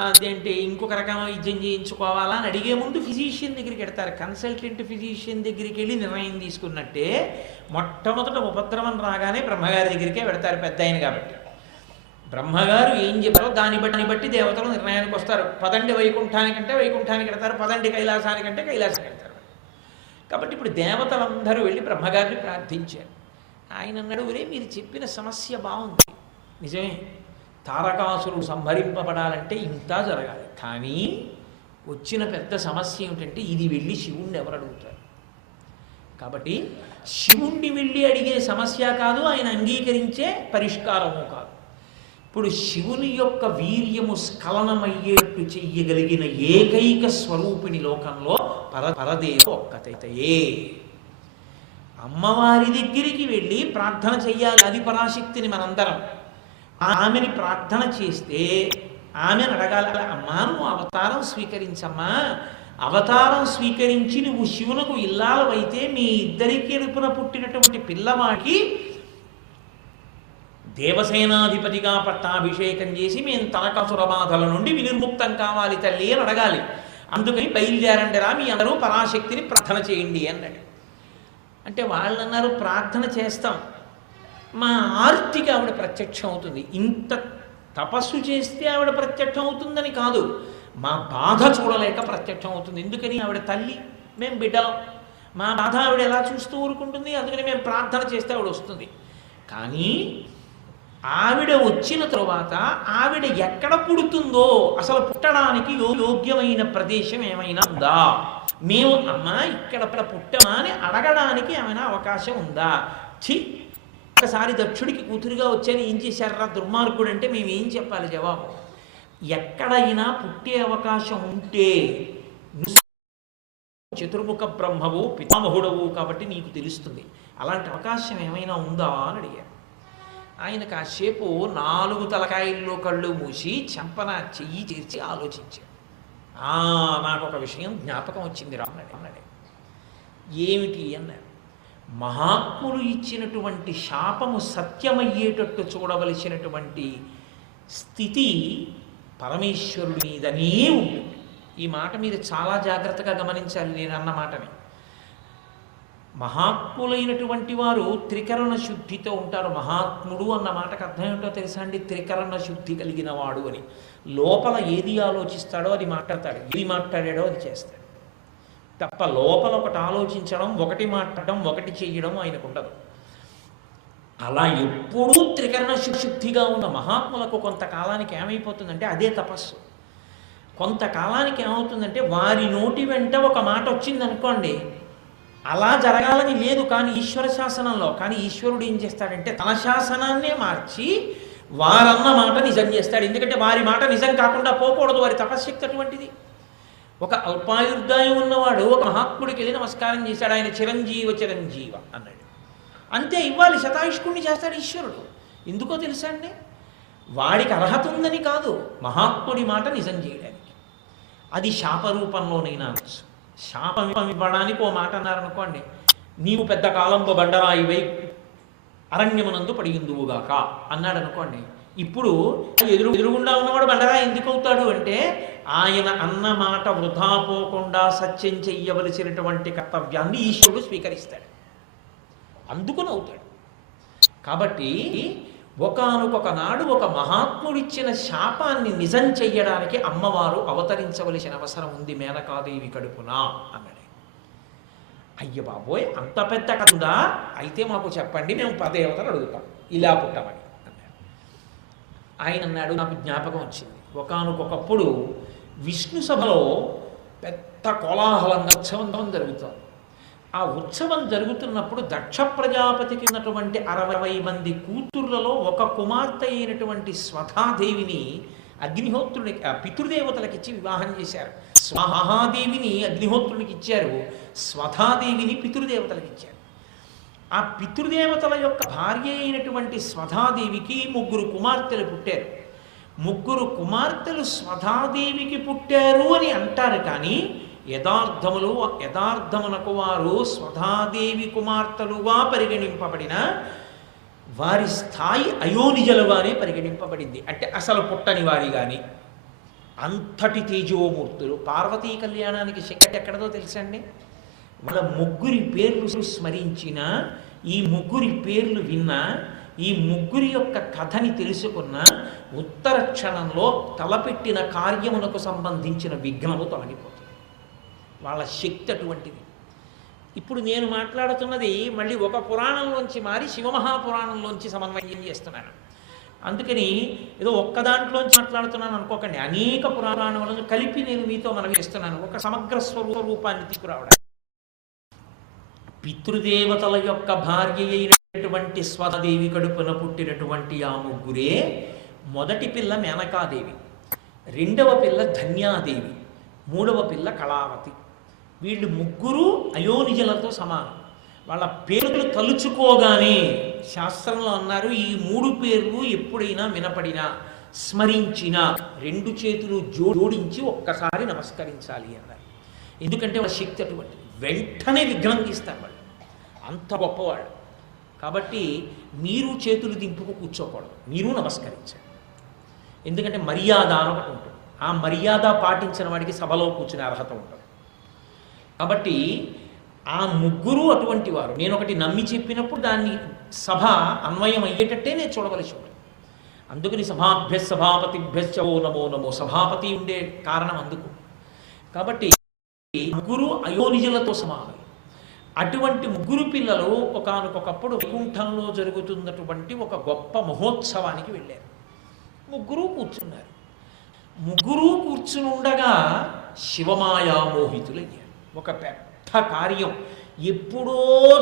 అదేంటి ఇంకొక రకం వైద్యం చేయించుకోవాలా అని అడిగే ముందు ఫిజీషియన్ దగ్గరికి వెడతారు. కన్సల్టెంట్ ఫిజీషియన్ దగ్గరికి వెళ్ళి నిర్ణయం తీసుకున్నట్టే మొట్టమొదట ఉపద్రవం రాగానే బ్రహ్మగారి దగ్గరికే పెడతారు, పెద్ద ఆయన కాబట్టి. బ్రహ్మగారు ఏం చెప్పారో దాన్ని బట్టి దేవతలు నిర్ణయానికి వస్తారు. పదండి వైకుంఠానికంటే వైకుంఠానికి వెడతారు, పదండి కైలాసానికంటే కైలాసానికి వెళ్తారు. కాబట్టి ఇప్పుడు దేవతలందరూ వెళ్ళి బ్రహ్మగారిని ప్రార్థించారు. ఆయన అన్నాడు, ఒరే మీరు చెప్పిన సమస్య బాగుంది, నిజమే, తారకాసురుడు సంహరింపబడాలంటే ఇంత జరగాలి. కానీ వచ్చిన పెద్ద సమస్య ఏమిటంటే ఇది వెళ్ళి శివుణ్ణి ఎవరు అడుగుతారు? కాబట్టి శివుణ్ణి వెళ్ళి అడిగే సమస్య కాదు, ఆయన అంగీకరించే పరిష్కారము కాదు. ఇప్పుడు శివుని యొక్క వీర్యము స్ఖలనమయ్యేట్టు చెయ్యగలిగిన ఏకైక స్వరూపిణి లోకంలో పరదేవ ఒక్కతైతయే. అమ్మవారి దగ్గరికి వెళ్ళి ప్రార్థన చెయ్యాలి, అది పరాశక్తిని మనందరం. ఆమెని ప్రార్థన చేస్తే ఆమెను అడగాలి, అమ్మా నువ్వు అవతారం స్వీకరించమ్మా, అవతారం స్వీకరించి నువ్వు శివునకు ఇల్లాలవైతే మీ ఇద్దరికి ఎరుపున పుట్టినటువంటి పిల్లవాడికి దేవసేనాధిపతిగా పట్టాభిషేకం చేసి మేము తారకాసుర బాధల నుండి వినిర్ముక్తం కావాలి తల్లి అని అడగాలి. అందుకని బయలుదేరండిరా మీ అందరూ పరాశక్తిని ప్రార్థన చేయండి అన్నాడు. అంటే వాళ్ళు అన్నారు, ప్రార్థన చేస్తాం, మా ఆర్తికి ఆవిడ ప్రత్యక్షం అవుతుంది. ఇంత తపస్సు చేస్తే ఆవిడ ప్రత్యక్షం అవుతుందని కాదు, మా బాధ చూడలేక ప్రత్యక్షం అవుతుంది. ఎందుకని? ఆవిడ తల్లి, మేము బిడ్డలం, మా బాధ ఆవిడ ఎలా చూస్తూ ఊరుకుంటుంది, అందుకని మేము ప్రార్థన చేస్తే ఆవిడ వస్తుంది. కానీ ఆవిడ వచ్చిన తరువాత ఆవిడ ఎక్కడ పుడుతుందో, అసలు పుట్టడానికి యోగ్యమైన ప్రదేశం ఏమైనా ఉందా, మేము అమ్మ ఇక్కడ పుట్టమా అని అడగడానికి ఏమైనా అవకాశం ఉందా? ఒకసారి దక్షుడికి కూతురుగా వచ్చాను, ఏం చేశారా దుర్మార్గుడు అంటే మేము ఏం చెప్పాలి జవాబు? ఎక్కడైనా పుట్టే అవకాశం ఉంటే చతుర్ముఖ బ్రహ్మవు పితామహుడవు కాబట్టి నీకు తెలుస్తుంది, అలాంటి అవకాశం ఏమైనా ఉందా అని అడిగారు. ఆయన కాసేపు 4 తలకాయల్లో కళ్ళు మూసి చెంపన చెయ్యి చేర్చి ఆలోచించాడు. నాకు ఒక విషయం జ్ఞాపకం వచ్చింది రా అన్నాడు. ఏమిటి అన్నాడు. మహాత్ములు ఇచ్చినటువంటి శాపము సత్యమయ్యేటట్టు చూడవలసినటువంటి స్థితి పరమేశ్వరుడి మీదనే ఉంటుంది. ఈ మాట మీరు చాలా జాగ్రత్తగా గమనించాలి, నేను అన్న మాటని. మహాత్ములైనటువంటి వారు త్రికరణ శుద్ధితో ఉంటారు. మహాత్ముడు అన్న మాటకు అర్థం ఏంటో తెలుసా అండి? త్రికరణ శుద్ధి కలిగిన వాడు అని. లోపల ఏది ఆలోచిస్తాడో అది మాట్లాడతాడు, ఏది మాట్లాడాడో అది చేస్తాడు తప్ప లోపల ఒకటి ఆలోచించడం, ఒకటి మాట్లాడడం, ఒకటి చెయ్యడం ఆయనకు ఉండదు. అలా ఎప్పుడూ త్రికరణ శుద్ధిగా ఉన్న మహాత్ములకు కొంతకాలానికి ఏమైపోతుందంటే అదే తపస్సు. కొంతకాలానికి ఏమవుతుందంటే వారి నోటి వెంట ఒక మాట వచ్చిందనుకోండి, అలా జరగాలని లేదు కానీ ఈశ్వర శాసనంలో, కానీ ఈశ్వరుడు ఏం చేస్తాడంటే తన శాసనాన్నే మార్చి వారన్న మాట నిజం చేస్తాడు. ఎందుకంటే వారి మాట నిజం కాకుండా పోకూడదు, వారి తపశ్శక్తి అటువంటిది. ఒక అల్పాయుర్దాయం ఉన్నవాడు ఒక మహాత్ముడికి వెళ్ళి నమస్కారం చేశాడు, ఆయన చిరంజీవ అన్నాడు. అంతే, ఇవ్వాలి, శతాయుష్కుణ్ణి చేస్తాడు ఈశ్వరుడు. ఎందుకో తెలుసా అండి? వాడికి అర్హత ఉందని కాదు, మహాత్ముడి మాట నిజం చేయడానికి. అది శాపరూపంలోనైనా అనొచ్చు. శాపం ఇవ్వడానికి ఓ మాట అన్నారనుకోండి, నీవు పెద్ద కాలంలో బండరాయివై అరణ్యమునందు పడియుందువుగాక అన్నాడు అనుకోండి. ఇప్పుడు ఎదురుగుండా ఉన్నవాడు బండరాయి ఎందుకు అవుతాడు అంటే ఆయన అన్న మాట వృధా పోకుండా సత్యం చెయ్యవలసినటువంటి కర్తవ్యాన్ని ఈశ్వరుడు స్వీకరిస్తాడు, అందుకుని అవుతాడు. కాబట్టి ఒకానొక నాడు ఒక మహాత్ముడిచ్చిన శాపాన్ని నిజం చెయ్యడానికి అమ్మవారు అవతరించవలసిన అవసరం ఉంది మేనకాదేవి కడుపున అన్నాడు. అయ్య బాబోయ్, అంత పెద్ద కథ అయితే మాకు చెప్పండి, మేము పరదేవతను అడుగుతాం, ఇలా పుట్టమని అన్నాడు. ఆయన అన్నాడు, నాకు జ్ఞాపకం వచ్చింది, ఒకానొకప్పుడు విష్ణు సభలో పెద్ద కోలాహలంగా ఉత్సవం జరుగుతుంది. ఆ ఉత్సవం జరుగుతున్నప్పుడు దక్ష ప్రజాపతికి ఉన్నటువంటి 60 మంది కూతుర్లలో ఒక కుమార్తె అయినటువంటి స్వధాదేవిని అగ్నిహోత్రుడికి పితృదేవతలకు ఇచ్చి వివాహం చేశారు. స్వహాదేవిని అగ్నిహోత్రునికి ఇచ్చారు, స్వధాదేవిని పితృదేవతలకు ఇచ్చారు. ఆ పితృదేవతల యొక్క భార్య అయినటువంటి స్వధాదేవికి 3 కుమార్తెలు పుట్టారు. 3 కుమార్తెలు స్వధాదేవికి పుట్టారు అని అంటారు, కానీ యథార్థమునకు వారు స్వధాదేవి కుమార్తెలుగా పరిగణింపబడిన వారి స్థాయి అయోనిజలుగానే పరిగణింపబడింది. అంటే అసలు పుట్టని వారి కానీ అంతటి తేజోమూర్తులు. పార్వతీ కళ్యాణానికి శక్తి ఎక్కడదో తెలుసండి. వాళ్ళ ముగ్గురి పేర్లు స్మరించిన, ఈ ముగ్గురి పేర్లు విన్నా, ఈ ముగ్గురి యొక్క కథని తెలుసుకున్న ఉత్తర క్షణంలో తలపెట్టిన కార్యమునకు సంబంధించిన విఘ్నము తొలగిపోతుంది. వాళ్ళ శక్తి అటువంటిది. ఇప్పుడు నేను మాట్లాడుతున్నది మళ్ళీ ఒక పురాణంలోంచి మారి శివమహాపురాణంలోంచి సమన్వయం చేస్తున్నాను. అందుకని ఏదో ఒక్క దాంట్లోంచి మాట్లాడుతున్నాను అనుకోకండి. అనేక పురాణాలను కలిపి నేను మీతో మనవి చేస్తున్నాను, ఒక సమగ్ర స్వరూపాన్ని తీసుకురావడానికి. పితృదేవతల యొక్క భార్య అయినటువంటి స్వదేవి కడుపున పుట్టినటువంటి ఆ ముగ్గురే. మొదటి పిల్ల మేనకాదేవి, రెండవ పిల్ల ధన్యాదేవి, మూడవ పిల్ల కళావతి. వీళ్ళు ముగ్గురు అయోనిజలతో సమానం. వాళ్ళ పేర్లు తలుచుకోగానే శాస్త్రంలో అన్నారు, ఈ మూడు పేర్లు ఎప్పుడైనా వినపడినా స్మరించినా రెండు చేతులు జోడించి ఒక్కసారి నమస్కరించాలి అన్నారు. ఎందుకంటే వాళ్ళ శక్తి అటువంటిది. వెంటనే విఘ్నం తీస్తారు వాళ్ళు, అంత గొప్పవాళ్ళు. కాబట్టి మీరు చేతులు దింపుకు కూర్చోకూడదు, మీరు నమస్కరించాలి. ఎందుకంటే మర్యాద అని ఒకటి ఉంటుంది. ఆ మర్యాద పాటించిన వాడికి సభలో కూర్చునే అర్హత ఉంటుంది. కాబట్టి ఆ ముగ్గురు అటువంటి వారు. నేను ఒకటి నమ్మి చెప్పినప్పుడు దాన్ని సభ అన్వయం అయ్యేటట్టే నేను చూడవలసి ఉంటుంది. అందుకని సభాభ్య సభాపతిభ్యశ్చ ఓ నమో నమో, సభాపతి ఉండే కారణం అందుకు. కాబట్టి ముగ్గురు అయోనిజలతో సమానం. అటువంటి ముగ్గురు పిల్లలు ఒకానొకప్పుడు వైకుంఠంలో జరుగుతున్నటువంటి ఒక గొప్ప మహోత్సవానికి వెళ్ళారు. ముగ్గురు కూర్చున్నారు. ముగ్గురు కూర్చుని ఉండగా శివమాయామోహితులయ్యారు. ఒక పెద్ద కార్యం, ఎప్పుడో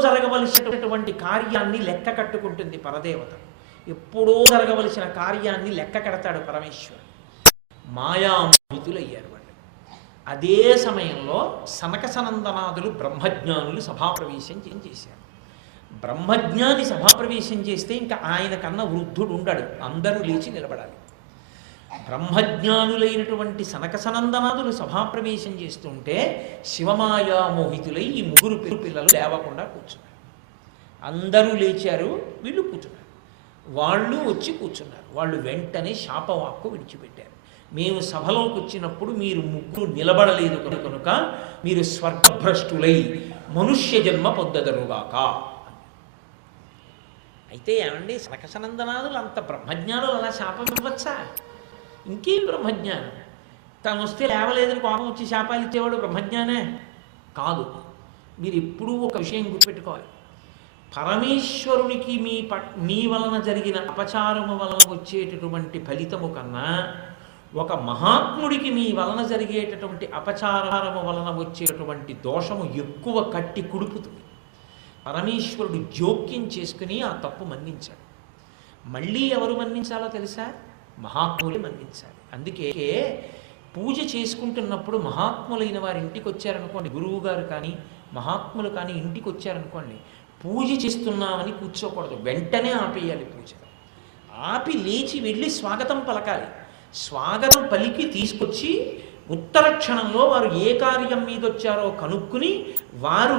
జరగవలసినటువంటి కార్యాన్ని లెక్క కట్టుకుంటుంది పరదేవత. ఎప్పుడో జరగవలసిన కార్యాన్ని లెక్క కడతాడు పరమేశ్వరుడు. మాయామోహితులయ్యారు వాళ్ళు. అదే సమయంలో సనక సనందనాదులు బ్రహ్మజ్ఞానులు సభాప్రవేశం చేశారు. బ్రహ్మజ్ఞాని సభాప్రవేశం చేస్తే ఇంకా ఆయన కన్నా వృద్ధుడు ఉండడు, అందరూ లేచి నిలబడాలి. బ్రహ్మజ్ఞానులైనటువంటి సనక సనందనాదులు సభాప్రవేశం చేస్తుంటే శివమాయామోహితులై ఈ ముగ్గురు పిల్లలు లేవకుండా కూర్చున్నారు. అందరూ లేచారు, వీళ్ళు కూర్చున్నారు. వాళ్ళు వచ్చి కూర్చున్నారు. వాళ్ళు వెంటనే శాపవాక్కు విడిచిపెట్టారు. మేము సభలోకి వచ్చినప్పుడు మీరు ముగ్గురు నిలబడలేదు కనుక మీరు స్వర్గభ్రష్టులై మనుష్య జన్మ పొందదరుగాక. అయితే ఏమండి, సనక సనందనాదులు అంత బ్రహ్మజ్ఞానులు అలా శాపం ఇవ్వచ్చా? ఇంకేం బ్రహ్మజ్ఞానం? తను వస్తే లేవలేదని కోపం వచ్చి శాపాలు ఇచ్చేవాడు బ్రహ్మజ్ఞానే కాదు. మీరు ఎప్పుడూ ఒక విషయం గుర్తుపెట్టుకోవాలి. పరమేశ్వరునికి మీ వలన జరిగిన అపచారము వలన వచ్చేటటువంటి ఫలితము కన్నా ఒక మహాత్ముడికి మీ వలన జరిగేటటువంటి అపచారము వలన వచ్చేటటువంటి దోషము ఎక్కువ కట్టి కుడుపుతుంది. పరమేశ్వరుడు జోక్యం చేసుకుని ఆ తప్పు మన్నించాడు. మళ్ళీ ఎవరు మన్నించాలో తెలుసా? మహాత్ములు మన్నించాలి. అందుకే పూజ చేసుకుంటున్నప్పుడు మహాత్ములైన వారి ఇంటికి వచ్చారనుకోండి, గురువు గారు కానీ మహాత్ములు కానీ ఇంటికి వచ్చారనుకోండి, పూజ చేస్తున్నామని కూర్చోకూడదు, వెంటనే ఆపేయాలి పూజ. ఆపి లేచి వెళ్ళి స్వాగతం పలకాలి. స్వాగతం పలికి తీసుకొచ్చి ఉత్తర క్షణంలో వారు ఏ కార్యం మీద వచ్చారో కనుక్కుని వారు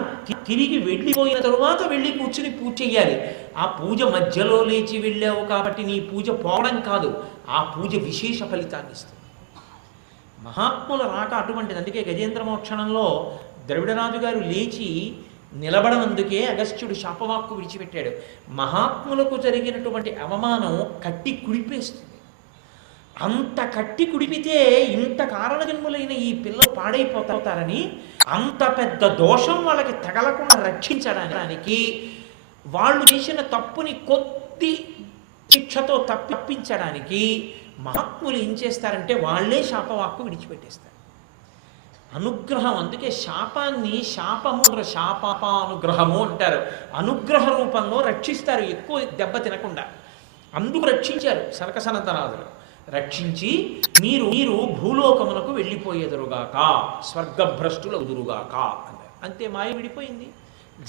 తిరిగి వెళ్ళిపోయిన తరువాత వెళ్ళి కూర్చుని పూజ చెయ్యాలి. ఆ పూజ మధ్యలో లేచి వెళ్ళావు కాబట్టి నీ పూజ పోవడం కాదు, ఆ పూజ విశేష ఫలితాన్ని ఇస్తుంది. మహాత్ముల రాక అటువంటిది. అందుకే గజేంద్ర మోక్షణంలో ద్రవిడరాజు గారు లేచి నిలబడనందుకే అగస్త్యుడు శాపవాక్కు విడిచిపెట్టాడు. మహాత్ములకు జరిగినటువంటి అవమానం కట్టి కుడిపేస్తుంది. అంత కట్టి కుడిపితే ఇంత కారణజన్ములైన ఈ పిల్లలు పాడైపోతారని, అంత పెద్ద దోషం వాళ్ళకి తగలకుండా రక్షించడానికి, వాళ్ళు చేసిన తప్పుని కొద్ది శిక్షతో తప్పించడానికి మహాత్ములు ఏం చేస్తారంటే వాళ్ళే శాపవాక్కు విడిచిపెట్టేస్తారు. అనుగ్రహం. అందుకే శాపాన్ని శాపానుగ్రహము అంటారు. అనుగ్రహ రూపంలో రక్షిస్తారు, ఎక్కువ దెబ్బ తినకుండా. అందుకు రక్షించారు సనక సనందనాదులు. రక్షించి మీరు భూలోకమునకు వెళ్ళిపోయేదురుగాక, స్వర్గభ్రష్టులు అవుదురుగాక అన్నారు. అంతే, మాయ విడిపోయింది.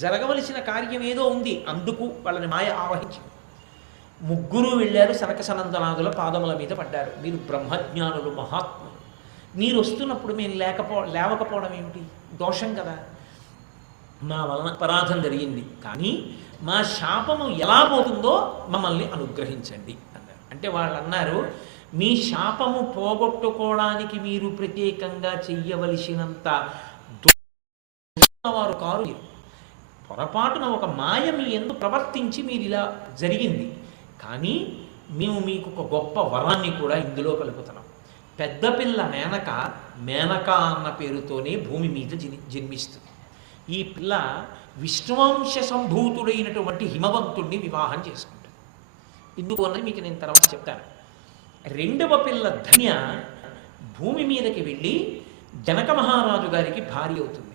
జరగవలసిన కార్యం ఏదో ఉంది, అందుకు వాళ్ళని మాయ ఆవహించింది. ముగ్గురు వెళ్ళారు, సనక సనందనాదుల పాదముల మీద పడ్డారు. మీరు బ్రహ్మజ్ఞానులు, మహాత్ములు. మీరు వస్తున్నప్పుడు మేము లేవకపోవడం ఏమిటి? దోషం కదా. మా వలన అపరాధం జరిగింది, కానీ మా శాపము ఎలా పోతుందో మమ్మల్ని అనుగ్రహించండి అన్నారు. అంటే వాళ్ళు అన్నారు, మీ శాపము పోగొట్టుకోవడానికి మీరు ప్రత్యేకంగా చెయ్యవలసినంత వారు కారు. పొరపాటున ఒక మాయ మీ ఎందుకు ప్రవర్తించి మీరు ఇలా జరిగింది, కానీ మేము మీకు ఒక గొప్ప వరాన్ని కూడా ఇందులో కలుపుతున్నాం. పెద్ద పిల్ల మేనక, మేనక అన్న పేరుతోనే భూమి మీద జన్మిస్తుంది. ఈ పిల్ల విష్ణువంశ సంభూతుడైనటువంటి హిమవంతుడిని వివాహం చేసుకుంటుంది. ఎందుకు అన్నది మీకు నేను తర్వాత చెప్తాను. రెండవ పిల్ల ధన్య భూమి మీదకి వెళ్ళి జనక మహారాజు గారికి భార్య అవుతుంది.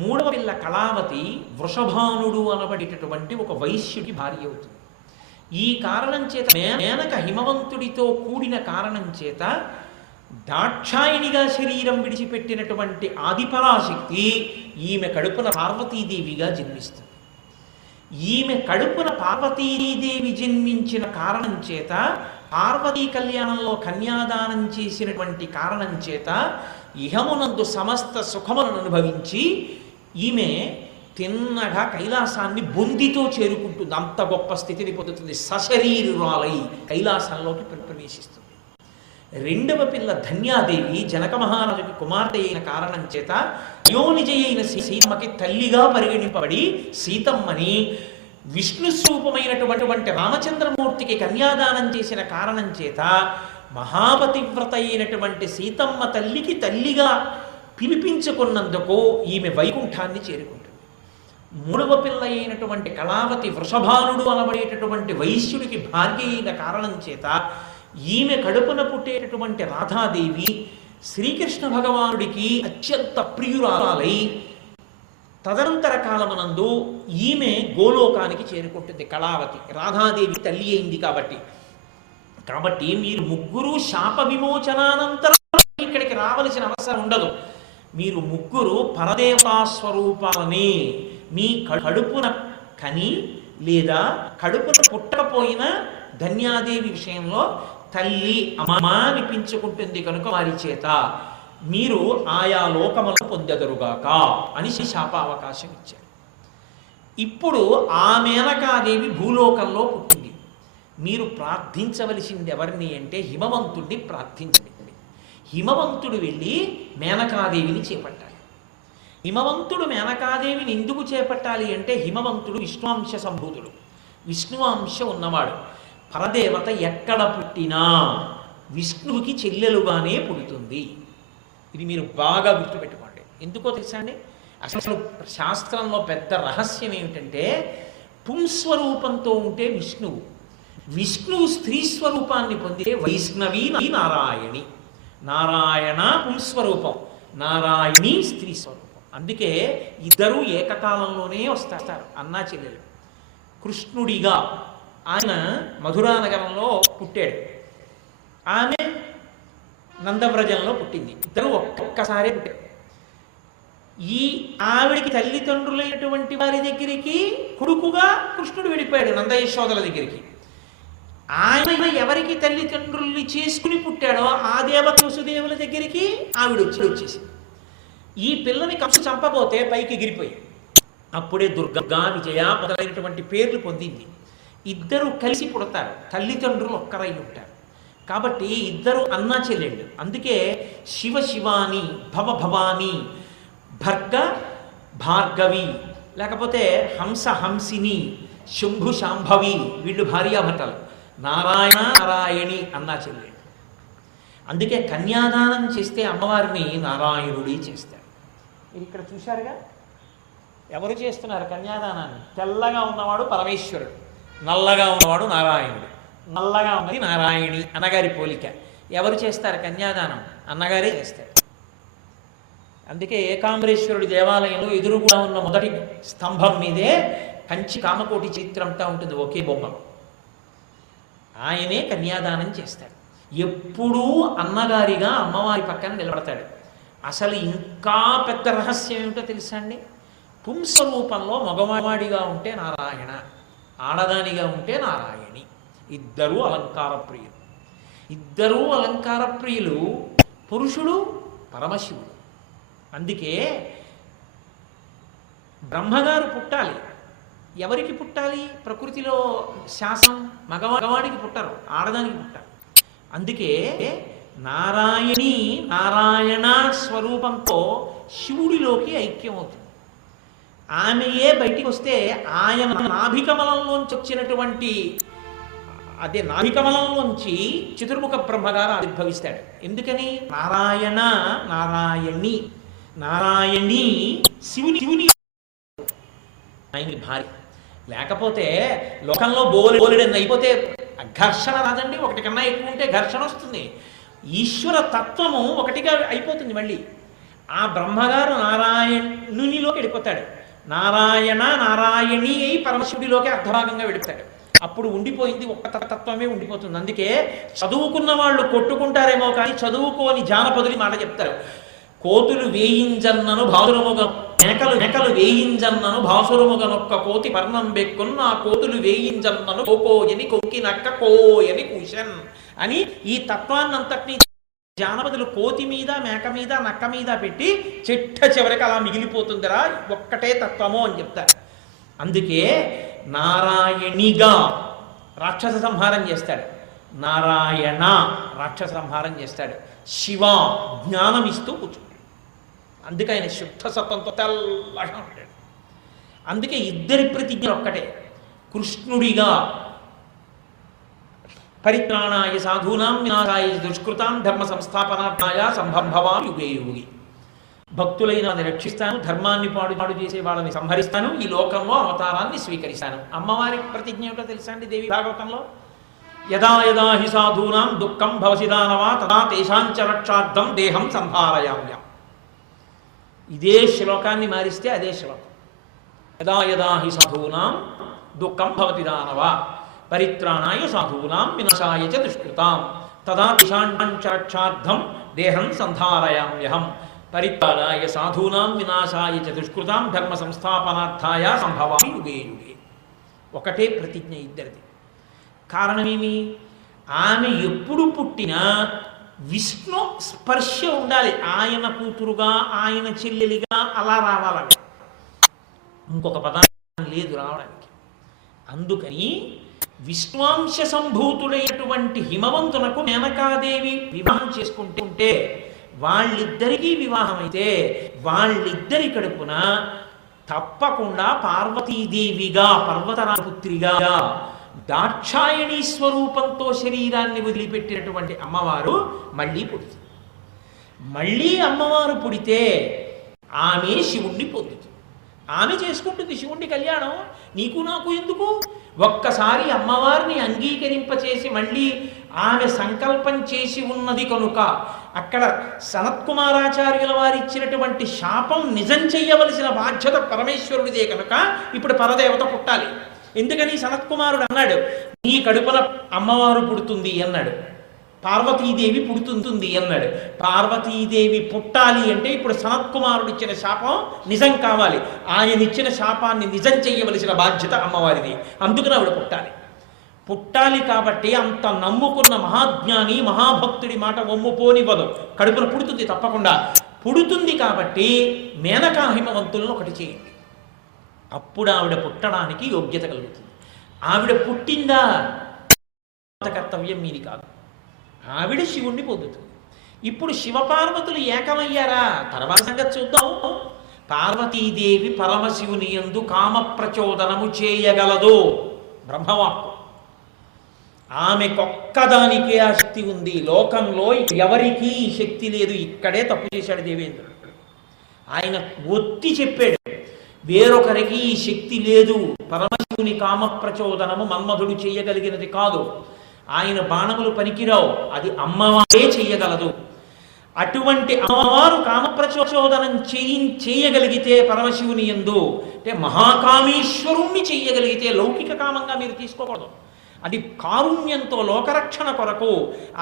మూడవ పిల్ల కళావతి వృషభానుడు అనబడేటటువంటి ఒక వైశ్యుడికి భార్య అవుతుంది. ఈ కారణం చేత మేనక హిమవంతుడితో కూడిన కారణం చేత దాక్షాయినిగా శరీరం విడిచిపెట్టినటువంటి ఆదిపరాశక్తి ఈమె కడుపున పార్వతీదేవిగా జన్మిస్తుంది. ఈమె కడుపున పార్వతీదేవి జన్మించిన కారణం చేత, పార్వతీ కళ్యాణంలో కన్యాదానం చేసినటువంటి కారణం చేత ఇహమునందు సమస్త సుఖములను అనుభవించి ఈమె తిన్నగా కైలాసాన్ని బొందితో చేరుకుంటుంది. అంత గొప్ప స్థితిని పొందుతుంది. సశరీరురాలై కైలాసంలోకి ప్రవేశిస్తుంది. రెండవ పిల్ల ధన్యాదేవి జనక మహారాజుకి కుమార్తె అయిన కారణం చేత అయోనిజ అయిన సీతమ్మకి తల్లిగా పరిగణింపబడి సీతమ్మని విష్ణు స్వరూపమైనటువంటి రామచంద్రమూర్తికి కన్యాదానం చేసిన కారణం చేత మహాపతివ్రత అయినటువంటి సీతమ్మ తల్లికి తల్లిగా పిలిపించుకున్నందుకు ఈమె వైకుంఠాన్ని చేరుకుంటుంది. మూడవ పిల్ల అయినటువంటి కళావతి వృషభానుడు అనబడేటటువంటి వైశ్యుడికి భార్య అయిన కారణం చేత ఈమె కడుపున పుట్టేటటువంటి రాధాదేవి శ్రీకృష్ణ భగవానుడికి అత్యంత ప్రియురాలై తదనంతర కాలమునందు ఈమె గోలోకానికి చేరుకుంటుంది. కళావతి రాధాదేవి తల్లి అయింది కాబట్టి మీరు ముగ్గురు శాప విమోచనానంతరం ఇక్కడికి రావలసిన అవసరం ఉండదు. మీరు ముగ్గురు పరదేవతా స్వరూపాలని మీ కడుపున కని లేదా కడుపున పుట్టకపోయిన ధన్యాదేవి విషయంలో తల్లి అమ్మా అనిపించుకుంటుంది కనుక వారి చేత మీరు ఆయా లోకములను పొందెదరుగాక అని శాప అవకాశం ఇచ్చారు. ఇప్పుడు ఆ మేనకాదేవి భూలోకంలో పుట్టింది. మీరు ప్రార్థించవలసింది ఎవరిని అంటే హిమవంతుడిని ప్రార్థించండి. హిమవంతుడు వెళ్ళి మేనకాదేవిని చేపట్టాలి. హిమవంతుడు మేనకాదేవిని ఎందుకు చేపట్టాలి అంటే హిమవంతుడు విష్ణువంశ సంభూతుడు, విష్ణువంశ ఉన్నవాడు. పరదేవత ఎక్కడ పుట్టినా విష్ణువుకి చెల్లెలుగానే పుడుతుంది. ఇది మీరు బాగా గుర్తుపెట్టుకోండి. ఎందుకో తెలుసా అండి, అసలు శాస్త్రంలో పెద్ద రహస్యం ఏమిటంటే పుంస్వరూపంతో ఉంటే విష్ణువు స్త్రీ స్వరూపాన్ని పొందితే వైష్ణవి నారాయణి. నారాయణ పుంస్వరూపం, నారాయణి స్త్రీ స్వరూపం. అందుకే ఇద్దరూ ఏకకాలంలోనే వస్తారు, అన్నా చెల్లెలు. కృష్ణుడిగా ఆయన మధురానగరంలో పుట్టాడు, ఆమె నందవ్రజంలో పుట్టింది. ఇద్దరు ఒక్కసారి పుట్టారు. ఈ ఆవిడికి తల్లిదండ్రులైనటువంటి వారి దగ్గరికి కొడుకుగా కృష్ణుడు వెళ్ళిపోయాడు నందయశోదల దగ్గరికి. ఆయన ఎవరికి తల్లిదండ్రుల్ని చేసుకుని పుట్టాడో ఆ దేవత వసుదేవుల దగ్గరికి ఆవిడ వచ్చేసి ఈ పిల్లని కంసు చంపబోతే పైకి ఎగిరిపోయాడు. అప్పుడే దుర్గా, విజయ మొదలైనటువంటి పేర్లు పొందింది. ఇద్దరు కలిసి పుడతారు, తల్లిదండ్రులు ఒక్కరై ఉంటారు. కాబట్టి ఇద్దరు అన్నా చెల్లెళ్ళు. అందుకే శివ శివాని, భవ భవాని, భర్గ భార్గవి, లేకపోతే హంస హంసిని, శంభు శాంభవి, వీళ్ళు భార్యాభర్తలు. నారాయణ నారాయణి అన్నా చెల్లెళ్ళు. అందుకే కన్యాదానం చేస్తే అమ్మవారిని నారాయణుడి చేస్తారు. మీరు ఇక్కడ చూశారుగా, ఎవరు చేస్తున్నారు కన్యాదానాన్ని? తెల్లగా ఉన్నవాడు పరమేశ్వరుడు, నల్లగా ఉన్నవాడు నారాయణుడు. నల్లగా ఉన్నది నారాయణి, అన్నగారి పోలిక. ఎవరు చేస్తారు కన్యాదానం? అన్నగారే చేస్తారు. అందుకే ఏకాంబరేశ్వరుడి దేవాలయంలో ఎదురుగుగా ఉన్న మొదటి స్తంభం మీదే కంచి కామకోటి చిత్రంతా ఉంటుంది, ఒకే బొమ్మ. ఆయనే కన్యాదానం చేస్తాడు. ఎప్పుడూ అన్నగారిగా అమ్మవారి పక్కన నిలబడతాడు. అసలు ఇంకా పెద్ద రహస్యం ఏమిటో తెలుసా అండి? పుంస్వరూపంలో మగవాడిగా ఉంటే నారాయణ, ఆడదానిగా ఉంటే నారాయణి. ఇద్దరూ అలంకార ప్రియులు. ఇద్దరూ అలంకార ప్రియులు. పురుషుడు పరమశివుడు. అందుకే బ్రహ్మగారు పుట్టాలి. ఎవరికి పుట్టాలి? ప్రకృతిలో శాసనం మగవాడికి పుట్టరు, ఆడదానికి పుట్టారు. అందుకే నారాయణి నారాయణ స్వరూపంతో శివుడిలోకి ఐక్యమవుతుంది. ఆమెయే బయటికి వస్తే ఆయన నాభికమలంలోంచి వచ్చినటువంటి అదే నాభికమలంలోంచి చతుర్ముఖ బ్రహ్మగారు ఆవిర్భవిస్తాడు. ఎందుకని? నారాయణ నారాయణి నారాయణి శివుని ఆయనకి భార్య. లేకపోతే లోకంలో బోలెడని అయిపోతే ఘర్షణ రాదండి. ఒకటి కన్నా ఎక్కువ ఉంటే ఘర్షణ వస్తుంది. ఈశ్వర తత్వము ఒకటిగా అయిపోతుంది. మళ్ళీ ఆ బ్రహ్మగారు నారాయణునిలోకి వెళ్ళిపోతాడు. నారాయణ నారాయణి అయి పరమశివుడిలోకి అర్ధభాగంగా వెళ్ళిపోతాడు. అప్పుడు ఉండిపోయింది ఒక్క తత్వమే ఉండిపోతుంది. అందుకే చదువుకున్న వాళ్ళు కొట్టుకుంటారేమో కానీ చదువుకోని జానపదులు మాట చెప్తారు. కోతులు వేయింజన్నను భాసురముగ నెకలు వేయింజన్నను భాసురముగనొక్క కోతి పర్ణం బెక్కున్న ఆ కోతులు వేయింజన్నను కోకోయని కొక్కి నక్క కోయని కూషన్ అని ఈ తత్వాన్నంతటినీ జానపదులు కోతి మీద మేక మీద నక్క మీద పెట్టి చిట్ట చివరికి అలా మిగిలిపోతుందిరా ఒక్కటే తత్వము అని చెప్తారు. అందుకే నారాయణిగా రాక్షస సంహారం చేస్తాడు, నారాయణ రాక్షస సంహారం చేస్తాడు, శివ జ్ఞానం ఇస్తూ కూర్చుంటాడు. అందుకే ఆయన శుద్ధ సత్వంతో తెల్లగా ఉంటాడు. అందుకే ఇద్దరి ప్రతిజ్ఞ ఒక్కటే. కృష్ణుడిగా పరిత్రాణాయ సాధూనాం వినాశాయ దుష్కృతాం ధర్మ సంస్థాపనార్థాయ సంభవామి యుగే యుగి. భక్తులైన వాళ్ళని రక్షిస్తాను, ధర్మాన్ని పాడు చేసే వాళ్ళని సంహరిస్తాను, ఈ లోకంలో అవతారాన్ని స్వీకరిస్తాను. అమ్మవారి ప్రతిజ్ఞ ఏమిటో తెలుసా అండి? దేవి భాగవతంలో యదా యదా హి సాధూనాం దుఃఖం భవసి దానవా తదా తేషాంచ రక్షార్థం దేహం సంహారయామ్యం. ఇదే శ్లోకాన్ని మారిస్తే అదే శ్లోకం. యదా యదా హి సాధూనాం దుఃఖం భవతి దానవా పరిత్రాణాయ సాధూనాం వినాశాయ చ దుష్కృతాం తదా తేషాంచ రక్షార్థం దేహం సంహారయామ్యహం. పరిత్రాణాయ సాధూనాం వినాశాయ చ దుష్కృతాం ధర్మ సంస్థాపనార్థాయ సంభవామి యుగే యుగే. ఒకటే ప్రతిజ్ఞ ఇద్దరిది. కారణమేమి? ఆమె ఎప్పుడు పుట్టినా విష్ణు స్పర్శ ఉండాలి. ఆయన కూతురుగా ఆయన చెల్లెలిగా అలా రావాలి. ఇంకొక పదార్థం లేదు రావడానికి. అందుకని విష్ణువాంశ సంభూతుడైనటువంటి హిమవంతునకు మేనకాదేవి వివాహం చేసుకుంటే వాళ్ళిద్దరికీ వివాహం అయితే వాళ్ళిద్దరి కడుపున తప్పకుండా పార్వతీదేవిగా పర్వతరాపుత్రిగా దాక్షాయణీ స్వరూపంతో శరీరాన్ని వదిలిపెట్టినటువంటి అమ్మవారు మళ్ళీ పుడుతుంది. మళ్ళీ అమ్మవారు పుడితే ఆమె శివుణ్ణి పొందుతుంది. ఆమె చేసుకుంటుంది శివుణ్ణి కళ్యాణం. నీకు నాకు ఎందుకు? ఒక్కసారి అమ్మవారిని అంగీకరింపచేసి మళ్ళీ ఆమె సంకల్పం చేసి ఉన్నది కనుక అక్కడ సనత్కుమారాచార్యుల వారు ఇచ్చినటువంటి శాపం నిజం చెయ్యవలసిన బాధ్యత పరమేశ్వరుడిదే కనుక ఇప్పుడు పరదేవత పుట్టాలి. ఎందుకని? సనత్కుమారుడు అన్నాడు, నీ కడుపున అమ్మవారు పుడుతుంది అన్నాడు, పార్వతీదేవి పుడుతుంది అన్నాడు. పార్వతీదేవి పుట్టాలి అంటే ఇప్పుడు సనత్కుమారుడు ఇచ్చిన శాపం నిజం కావాలి. ఆయన ఇచ్చిన శాపాన్ని నిజం చెయ్యవలసిన బాధ్యత అమ్మవారిది. అందుకని ఆవిడ పుట్టాలి కాబట్టి అంత నమ్ముకున్న మహాజ్ఞాని మహాభక్తుడి మాట ఒమ్ముపోనివ్వదు. కడుపున పుడుతుంది, తప్పకుండా పుడుతుంది. కాబట్టి మేనకా హిమవంతులను ఒకటి చేయండి. అప్పుడు ఆవిడ పుట్టడానికి యోగ్యత కలుగుతుంది. ఆవిడ పుట్టిందా కర్తవ్యం మీది కాదు. ఆవిడ శివుణ్ణి పొందుతుంది. ఇప్పుడు శివపార్వతులు ఏకమయ్యారా? తర్వాత సంగతి చూద్దాం. పార్వతీదేవి పరమశివుని యందు కామ ప్రచోదనము చేయగలదు బ్రహ్మవాక్కు. ఆమెకొక్కదానికే ఆ శక్తి ఉంది. లోకంలో ఎవరికీ ఈ శక్తి లేదు. ఇక్కడే తప్పు చేశాడు దేవేంద్రుడు. ఆయన ఒత్తి చెప్పాడు, వేరొకరికి ఈ శక్తి లేదు. పరమశివుని కామ ప్రచోదనము మన్మధుడు చేయగలిగినది కాదు. ఆయన బాణములు పనికిరావు, అది అమ్మవారే చెయ్యగలదు. అటువంటి అమ్మవారు కామ ప్రచోదనం చేయగలిగితే పరమశివుని యందు అంటే మహాకామేశ్వరుణ్ణి చెయ్యగలిగితే లౌకిక కామంగా మీరు తీసుకోకూడదు. అది కారుణ్యంతో లోకరక్షణ కొరకు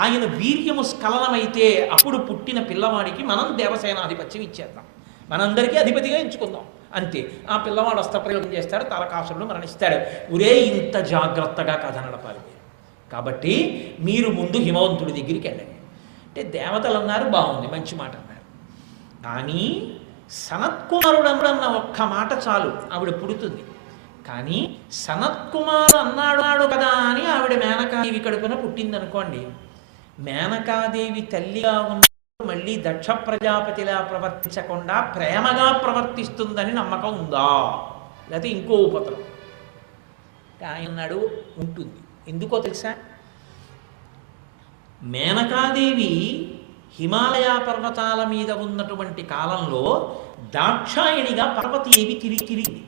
ఆయన వీర్యము స్ఖలనమైతే అప్పుడు పుట్టిన పిల్లవాడికి మనం దేవసేనాధిపత్యం ఇచ్చేద్దాం, మనందరికీ అధిపతిగా ఎంచుకుందాం. అంతే. ఆ పిల్లవాడు అస్త్రప్రయోగం చేస్తాడు, తారకాసురుడు మరణిస్తాడు. ఒరే ఇంత జాగ్రత్తగా కథ నడపాలి. కాబట్టి మీరు ముందు హిమవంతుడి దగ్గరికి వెళ్ళండి అంటే దేవతలు అన్నారు, బాగుంది, మంచి మాట అన్నారు. కానీ సనత్కుమారుడు అన్న ఒక్క మాట చాలు, ఆవిడ పుడుతుంది. కానీ సనత్కుమారు అన్నాడు కదా అని ఆవిడ మేనకాదేవి కడుపున పుట్టిందనుకోండి, మేనకాదేవి తల్లిగా ఉన్న మళ్ళీ దక్ష ప్రజాపతిలా ప్రవర్తించకుండా ప్రేమగా ప్రవర్తిస్తుందని నమ్మకం ఉందా? లేకపోతే ఇంకో ఉపతరం? ఆయన నాడు ఉంటుంది. ఎందుకో తెలుసా? మేనకాదేవి హిమాలయ పర్వతాల మీద ఉన్నటువంటి కాలంలో దాక్షాయణిగా పార్వతీదేవి తిరిగింది.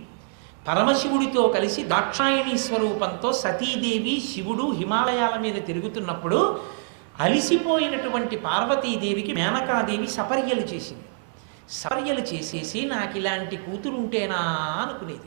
పరమశివుడితో కలిసి దాక్షాయణి స్వరూపంతో సతీదేవి శివుడు హిమాలయాల మీద తిరుగుతున్నప్పుడు అలిసిపోయినటువంటి పార్వతీదేవికి మేనకాదేవి సపర్యలు చేసింది. సపర్యలు చేసేసి నాకు ఇలాంటి కూతురుంటేనా అనుకునేది.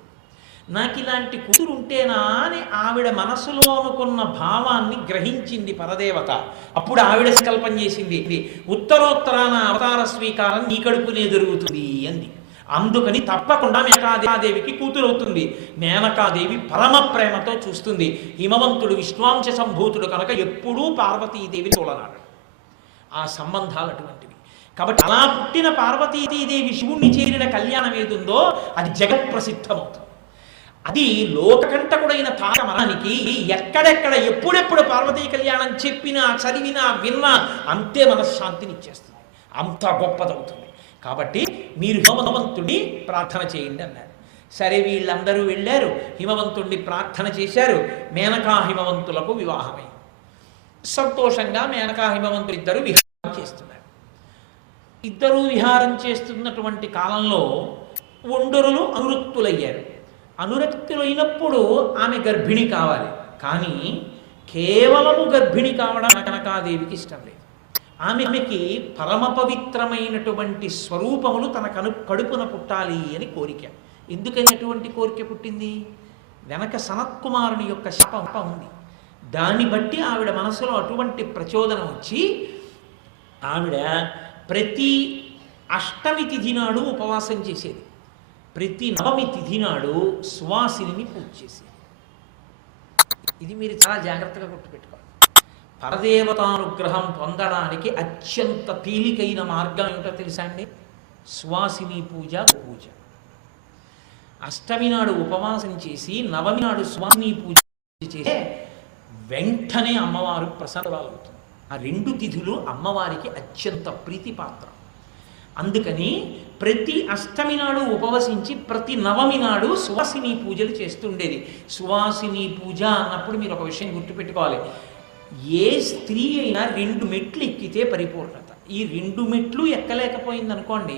నాకు ఇలాంటి కూతురుంటేనా అని ఆవిడ మనసులో అనుకున్న భావాన్ని గ్రహించింది పరదేవత. అప్పుడు ఆవిడ సంకల్పం చేసింది, ఉత్తరోత్తరాన అవతార స్వీకారం నీ కడుపునే జరుగుతుంది అంది. అందుకని తప్పకుండా మేనకాదేవికి కూతురవుతుంది. మేనకాదేవి పరమ ప్రేమతో చూస్తుంది. హిమవంతుడు విశ్వాంశ సంభూతుడు కనుక ఎప్పుడూ పార్వతీదేవిని చూడనాడు. ఆ సంబంధాలు అటువంటివి. కాబట్టి అలా పుట్టిన పార్వతీదేవి శివుణ్ణి చేరిన కళ్యాణం ఏదుందో అది జగత్ ప్రసిద్ధమవుతుంది. అది లోకకంటకుడైన తారమరానికి ఎక్కడెక్కడ ఎప్పుడెప్పుడు పార్వతీ కళ్యాణం చెప్పినా చదివినా విన్నా అంతే మనశ్శాంతిని ఇచ్చేస్తుంది. అంత గొప్పదవుతుంది. కాబట్టి మీరు హిమవంతుడిని ప్రార్థన చేయండి అన్నారు. సరే, వీళ్ళందరూ వెళ్ళారు, హిమవంతుడిని ప్రార్థన చేశారు. మేనకా హిమవంతులకు వివాహమైంది. సంతోషంగా మేనకా హిమవంతులు ఇద్దరు విహారం చేస్తున్నారు. ఇద్దరూ విహారం చేస్తున్నటువంటి కాలంలో ఒండరులు అనురక్తులయ్యారు. అనురక్తులైనప్పుడు ఆమె గర్భిణి కావాలి. కానీ కేవలము గర్భిణి కావడం కనకాదేవికి ఇష్టం లేదు. ఆమెకి పరమ పవిత్రమైనటువంటి స్వరూపములు తన కడుపున పుట్టాలి అని కోరిక. ఎందుకని అటువంటి కోరిక పుట్టింది? వెనక సనత్కుమారుని యొక్క శాపం ఉంది. దాన్ని బట్టి ఆవిడ మనసులో అటువంటి ప్రచోదనం వచ్చి ఆవిడ ప్రతి అష్టమి తిథి నాడు ఉపవాసం చేసేది. ప్రతి నవమి తిథి నాడు సువాసిని పూజ చేసేది. ఇది మీరు చాలా జాగ్రత్తగా గుర్తుపెట్టుకోవాలి. పరదేవతానుగ్రహం పొందడానికి అత్యంత తేలికైన మార్గం ఏమిటో తెలుసా అండి? సువాసిని పూజ. అష్టమి నాడు ఉపవాసం చేసి నవమి నాడు సువాసిని పూజ చేస్తే వెంటనే అమ్మవారు ప్రసన్నరాలవుతుంది. ఆ రెండు తిథులు అమ్మవారికి అత్యంత ప్రీతిపాత్రం. అందుకని ప్రతి అష్టమి నాడు ఉపవసించి ప్రతి నవమి నాడు సువాసిని పూజలు చేస్తుండేది. సువాసిని పూజ అన్నప్పుడు మీరు ఒక విషయం గుర్తుపెట్టుకోవాలి. ఏ స్త్రీ అయినా 2 మెట్లు ఎక్కితే పరిపూర్ణత. ఈ 2 మెట్లు ఎక్కలేకపోయిందనుకోండి,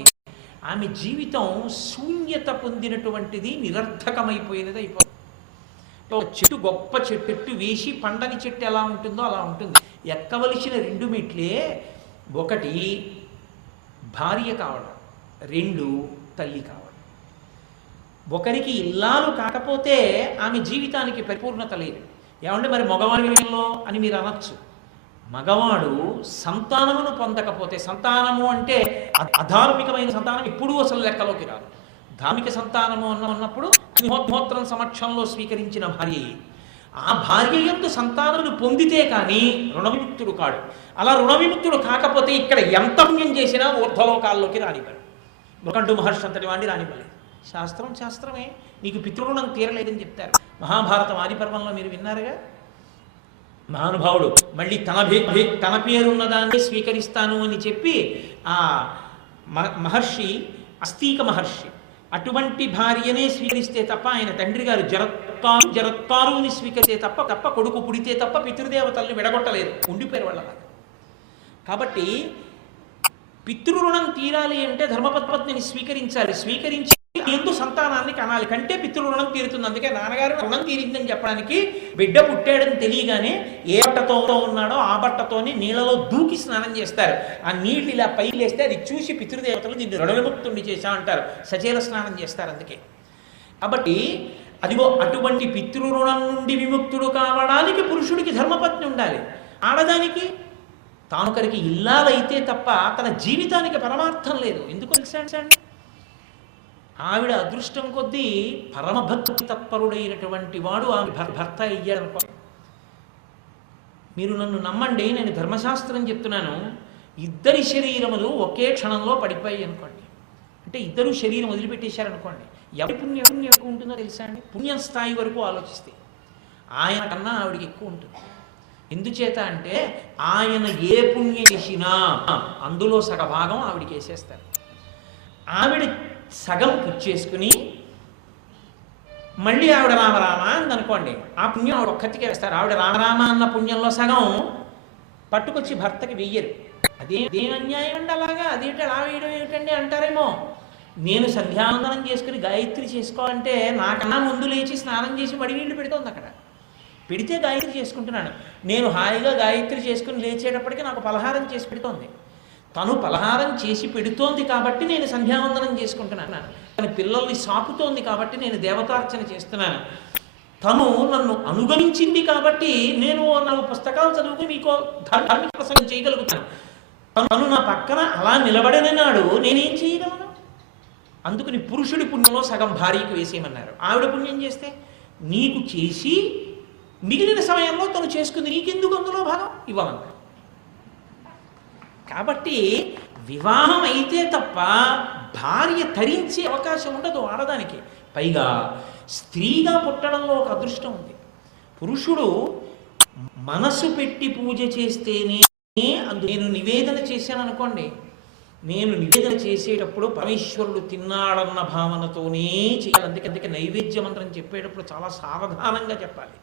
ఆమె జీవితం శూన్యత పొందినటువంటిది, నిరర్థకమైపోయినది అయిపోతుంది. చెట్టు గొప్ప చెట్టు వేసి పండని చెట్టు ఎలా ఉంటుందో అలా ఉంటుంది. ఎక్కవలసిన 2 మెట్లే. 1 భార్య కావడం, 2 తల్లి కావడం. ఒకరికి ఇల్లాలు కాకపోతే ఆమె జీవితానికి పరిపూర్ణత లేదు. ఏమంటే మరి మగవాడి విషయంలో అని మీరు అనొచ్చు. మగవాడు సంతానమును పొందకపోతే, సంతానము అంటే అధార్మికమైన సంతానం ఎప్పుడూ అసలు లెక్కలోకి రాదు. ధార్మిక సంతానము ఉన్నప్పుడు అగ్నిహోత్రం సమక్షంలో స్వీకరించిన భార్య, ఆ భార్య యందు సంతానమును పొందితే కానీ రుణవిముక్తుడు కాడు. అలా రుణవిముక్తుడు కాకపోతే ఇక్కడ ఎంత పుణ్యం చేసినా ఊర్ధ్వలోకాల్లోకి రానివ్వడు. మృకండు మహర్షి అంతటి వాడిని రానివ్వలేదు. శాస్త్రమే. నీకు పితృరుణం తీరలేదని చెప్తారు. మహాభారతం ఆదిపర్వంలో మీరు విన్నారుగా. మహానుభావుడు మళ్ళీ తన పేరున్నదాన్ని స్వీకరిస్తాను అని చెప్పి ఆ మహర్షి, అస్తీక మహర్షి, అటువంటి భార్యనే స్వీకరిస్తే తప్ప, ఆయన తండ్రి గారు జరత్కారుని స్వీకరిస్తే తప్ప కొడుకు పుడితే తప్ప పితృదేవతల్ని విడగొట్టలేదు, ఉండిపోయారు వాళ్ళలాగా. కాబట్టి పితృరుణం తీరాలి అంటే ధర్మపత్నిని స్వీకరించాలి. స్వీకరించి ఎందు సంతానాన్ని కనాలి. కంటే పితృరుణం తీరుతుంది. అందుకే నాన్నగారు రుణం తీరిందని చెప్పడానికి బిడ్డ పుట్టాడని తెలియగానే ఏ బట్టతో ఉన్నాడో ఆ బట్టతోనే నీళ్ళలో దూకి స్నానం చేస్తారు. ఆ నీళ్ళు ఇలా పైలేస్తే అది చూసి పితృదేవతలు దీన్ని రుణవిముక్తుడిని చేశా అంటారు. సచేల స్నానం చేస్తారు. అందుకే కాబట్టి అదిగో అటువంటి పితృరుణం నుండి విముక్తుడు కావడానికి పురుషుడికి ధర్మపత్ని ఉండాలి. ఆడదానికి తానొకరికి ఇల్లాలైతే తప్ప తన జీవితానికి పరమార్థం లేదు. ఎందుకు తెలుసా? ఆవిడ అదృష్టం కొద్దీ పరమభక్తి తత్పరుడైనటువంటి వాడు ఆమె భర్త అయ్యాడనుకో. మీరు నన్ను నమ్మండి, నేను ధర్మశాస్త్రం చెప్తున్నాను. ఇద్దరి శరీరములు ఒకే క్షణంలో పడిపోయాయి అనుకోండి, అంటే ఇద్దరు శరీరం వదిలిపెట్టేశారనుకోండి, ఎవరి పుణ్యం ఎక్కువ ఉంటుందో తెలుసా అండి? పుణ్యం స్థాయి వరకు ఆలోచిస్తే ఆయన కన్నా ఆవిడికి ఎక్కువ ఉంటుంది. ఎందుచేత అంటే ఆయన ఏ పుణ్యం చేసినా అందులో సగభాగం ఆవిడికి వేసేస్తారు. ఆవిడ సగం పుచ్చేసుకుని మళ్ళీ ఆవిడ రామరామ అందనుకోండి, ఆ పుణ్యం ఆవిడ ఒక్కతికే వేస్తారు. ఆవిడ రామరామ అన్న పుణ్యంలో సగం పట్టుకొచ్చి భర్తకి వెయ్యరు. అదేం అన్యాయం అండి అలాగా, అదేంటి అలా వేయడం ఏమిటండి అంటారేమో. నేను సంధ్యావందనం చేసుకుని గాయత్రి చేసుకోవాలంటే నాకన్నా ముందు లేచి స్నానం చేసి మడి నీళ్లు పెడుతోంది అక్కడ. పెడితే గాయత్రి చేసుకుంటున్నాను. నేను హాయిగా గాయత్రి చేసుకుని లేచేటప్పటికి నాకు పలహారం చేసి పెడుతోంది. తను పలహారం చేసి పెడుతోంది కాబట్టి నేను సంధ్యావందనం చేసుకుంటున్నాను. తన పిల్లల్ని సాకుతోంది కాబట్టి నేను దేవతార్చన చేస్తున్నాను. తను నన్ను అనుగమించింది కాబట్టి నేను 4 పుస్తకాలు చదువుకుని మీకు ధార్మిక ప్రసంగం చేయగలుగుతాను. తను నా పక్కన అలా నిలబడిన నాడు నేనేం చేయగలను? అందుకని పురుషుడి పుణ్యంలో సగం భార్యకు వేసేయమన్నారు. ఆవిడ పుణ్యం చేస్తే నీకు చేసి మిగిలిన సమయంలో తను చేసుకుంది, నీకెందుకు అందులో భాగం ఇవ్వాలన్నారు. కాబట్టి వివాహం అయితే తప్ప భార్య తరించే అవకాశం ఉండదు ఆడదానికి. పైగా స్త్రీగా పుట్టడంలో ఒక అదృష్టం ఉంది. పురుషుడు మనసు పెట్టి పూజ చేస్తేనే నేను నివేదన చేశాను అనుకోండి, నేను నివేదన చేసేటప్పుడు పరమేశ్వరుడు తిన్నాడన్న భావనతోనే చేయాలి. అందుకే నైవేద్య మంత్రం చెప్పేటప్పుడు చాలా సావధానంగా చెప్పాలి.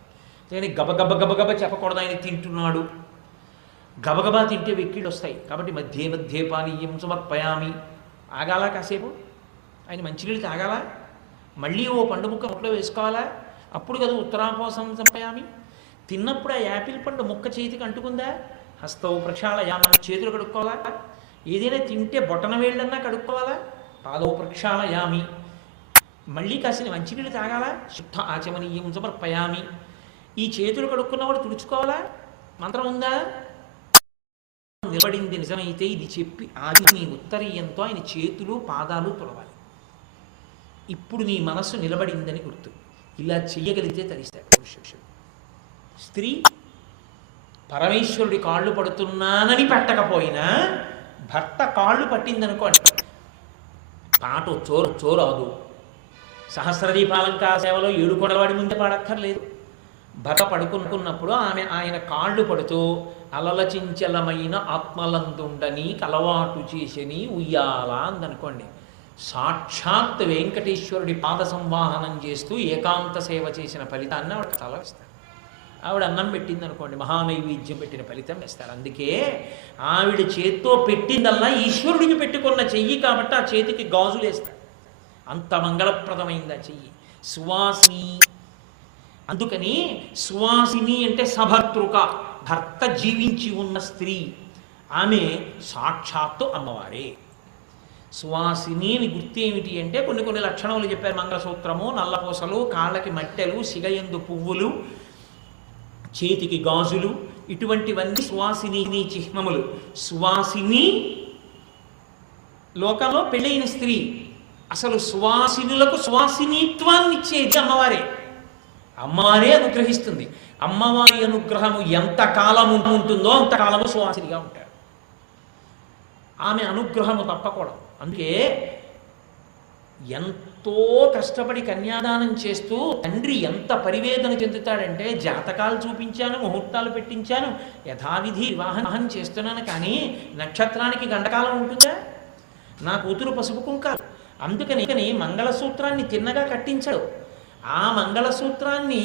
నేను గబగబ చెప్పకూడదు. ఆయన తింటున్నాడు, గబగబా తింటే వెక్కిళ్ళు వస్తాయి. కాబట్టి మధ్య పానీయం సమర్పయామి, ఆగాల కాసేపు, ఆయన మంచినీళ్ళు తాగాల, మళ్ళీ ఓ పండు ముక్క ముక్కలో వేసుకోవాలా, అప్పుడు కదా ఉత్తరాపోసం సమర్పయామి. తిన్నప్పుడు ఆ యాపిల్ పండు ముక్క చేతికి అంటుకుందా, హస్తవు ప్రక్షాళయామి, చేతులు కడుక్కోవాలా. ఏదైనా తింటే బొటన వేళ్ళన్నా కడుక్కోవాలా, పాదవు ప్రక్షాళయామి. మళ్ళీ కాసిన మంచినీళ్ళు తాగాల, శుద్ధ ఆచమనీయం సమర్పయామి. ఈ చేతులు కడుక్కున్నవాడు తుడుచుకోవాలా, మంత్రం ఉందా? నిలబడింది నిజమైతే ఇది చెప్పి ఆది నీ ఉత్తరీయంతో ఆయన చేతులు పాదాలు తొలవాలి. ఇప్పుడు నీ మనస్సు నిలబడిందని గుర్తు. ఇలా చెయ్యగలిగితే తరిస్తాడు పురుషుడు. స్త్రీ పరమేశ్వరుడి కాళ్ళు పడుతున్నానని పెట్టకపోయినా భర్త కాళ్ళు పట్టిందనుకోండి, పాట చోరాదు. సహస్రదీపాలంకార సేవలో 7 కొడలవాడి ముందే పాడక్కర్లేదు. భర్త పడుకున్నప్పుడు ఆయన కాళ్ళు పడుతూ అలలచించలమైన ఆత్మలందుండని కలవాటు చేసని ఉయ్యాల అందనుకోండి. సాక్షాత్ వెంకటేశ్వరుడి పాద సంవాహనం చేస్తూ ఏకాంత సేవ చేసిన ఫలితాన్ని ఆవిడ తల వేస్తారు. ఆవిడ అన్నం పెట్టింది అనుకోండి, మహానైవేద్యం పెట్టిన ఫలితం వేస్తారు. అందుకే ఆవిడ చేత్తో పెట్టిందల్లా ఈశ్వరుడికి పెట్టుకున్న చెయ్యి కాబట్టి ఆ చేతికి గాజులు వేస్తారు. అంత మంగళప్రదమైంది ఆ చెయ్యి. సువాసిని, అందుకని సువాసిని అంటే సభర్తృక, భర్త జీవించి ఉన్న స్త్రీ, ఆమె సాక్షాత్తు అమ్మవారే. సువాసిని అని గుర్తు ఏమిటి అంటే కొన్ని లక్షణములు చెప్పారు. మంగళసూత్రము, నల్లపూసలు, కాళ్ళకి మట్టెలు, సిగయందు పువ్వులు, చేతికి గాజులు, ఇటువంటివన్నీ సువాసిని చిహ్నములు. సువాసిని లోకంలో పెళ్ళైన స్త్రీ. అసలు సువాసినులకు సువాసినిత్వాన్ని ఇచ్చేది అమ్మవారే. అమ్మవారే అనుగ్రహిస్తుంది. అమ్మవారి అనుగ్రహము ఎంత కాలము ఉంటుందో అంతకాలము సువాసినిగా ఉంటారు. ఆమె అనుగ్రహము తప్పకూడదు. అందుకే ఎంతో కష్టపడి కన్యాదానం చేస్తూ తండ్రి ఎంత పరివేదన చెందుతాడంటే, జాతకాలు చూపించాను, ముహూర్తాలు పెట్టించాను, యథావిధి వివాహం చేస్తున్నాను, కానీ నక్షత్రానికి గండకాలం ఉంటుందా? నా కూతురు పసుపు కుంకాలు. అందుకని మంగళసూత్రాన్ని తిన్నగా కట్టించడు. ఆ మంగళసూత్రాన్ని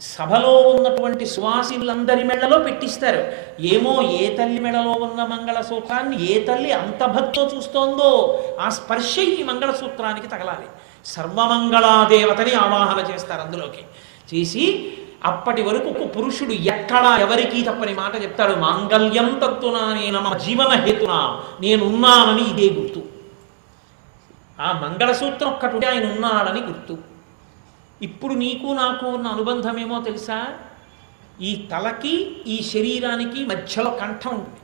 సభలో ఉన్నటువంటి సువాసినులందరి మెడలో పెట్టిస్తారు. ఏమో ఏ తల్లి మెడలో ఉన్న మంగళసూత్రాన్ని ఏ తల్లి అంత భక్తితో చూస్తోందో ఆ స్పర్శ ఈ మంగళసూత్రానికి తగలాలి. సర్వమంగళాదేవతని ఆవాహన చేస్తారు. అందులోకి చేసి అప్పటి వరకు పురుషుడు ఎక్కడా ఎవరికీ తప్పని మాట చెప్తాడు. మాంగళ్యం తత్తునా నేను జీవన హేతునా, నేనున్నానని ఇదే గుర్తు. ఆ మంగళసూత్రం ఒక్కటి ఆయన ఉన్నాడని గుర్తు. ఇప్పుడు నీకు నాకు ఉన్న అనుబంధం ఏమో తెలుసా? ఈ తలకి ఈ శరీరానికి మధ్యలో కంఠం ఉంటుంది.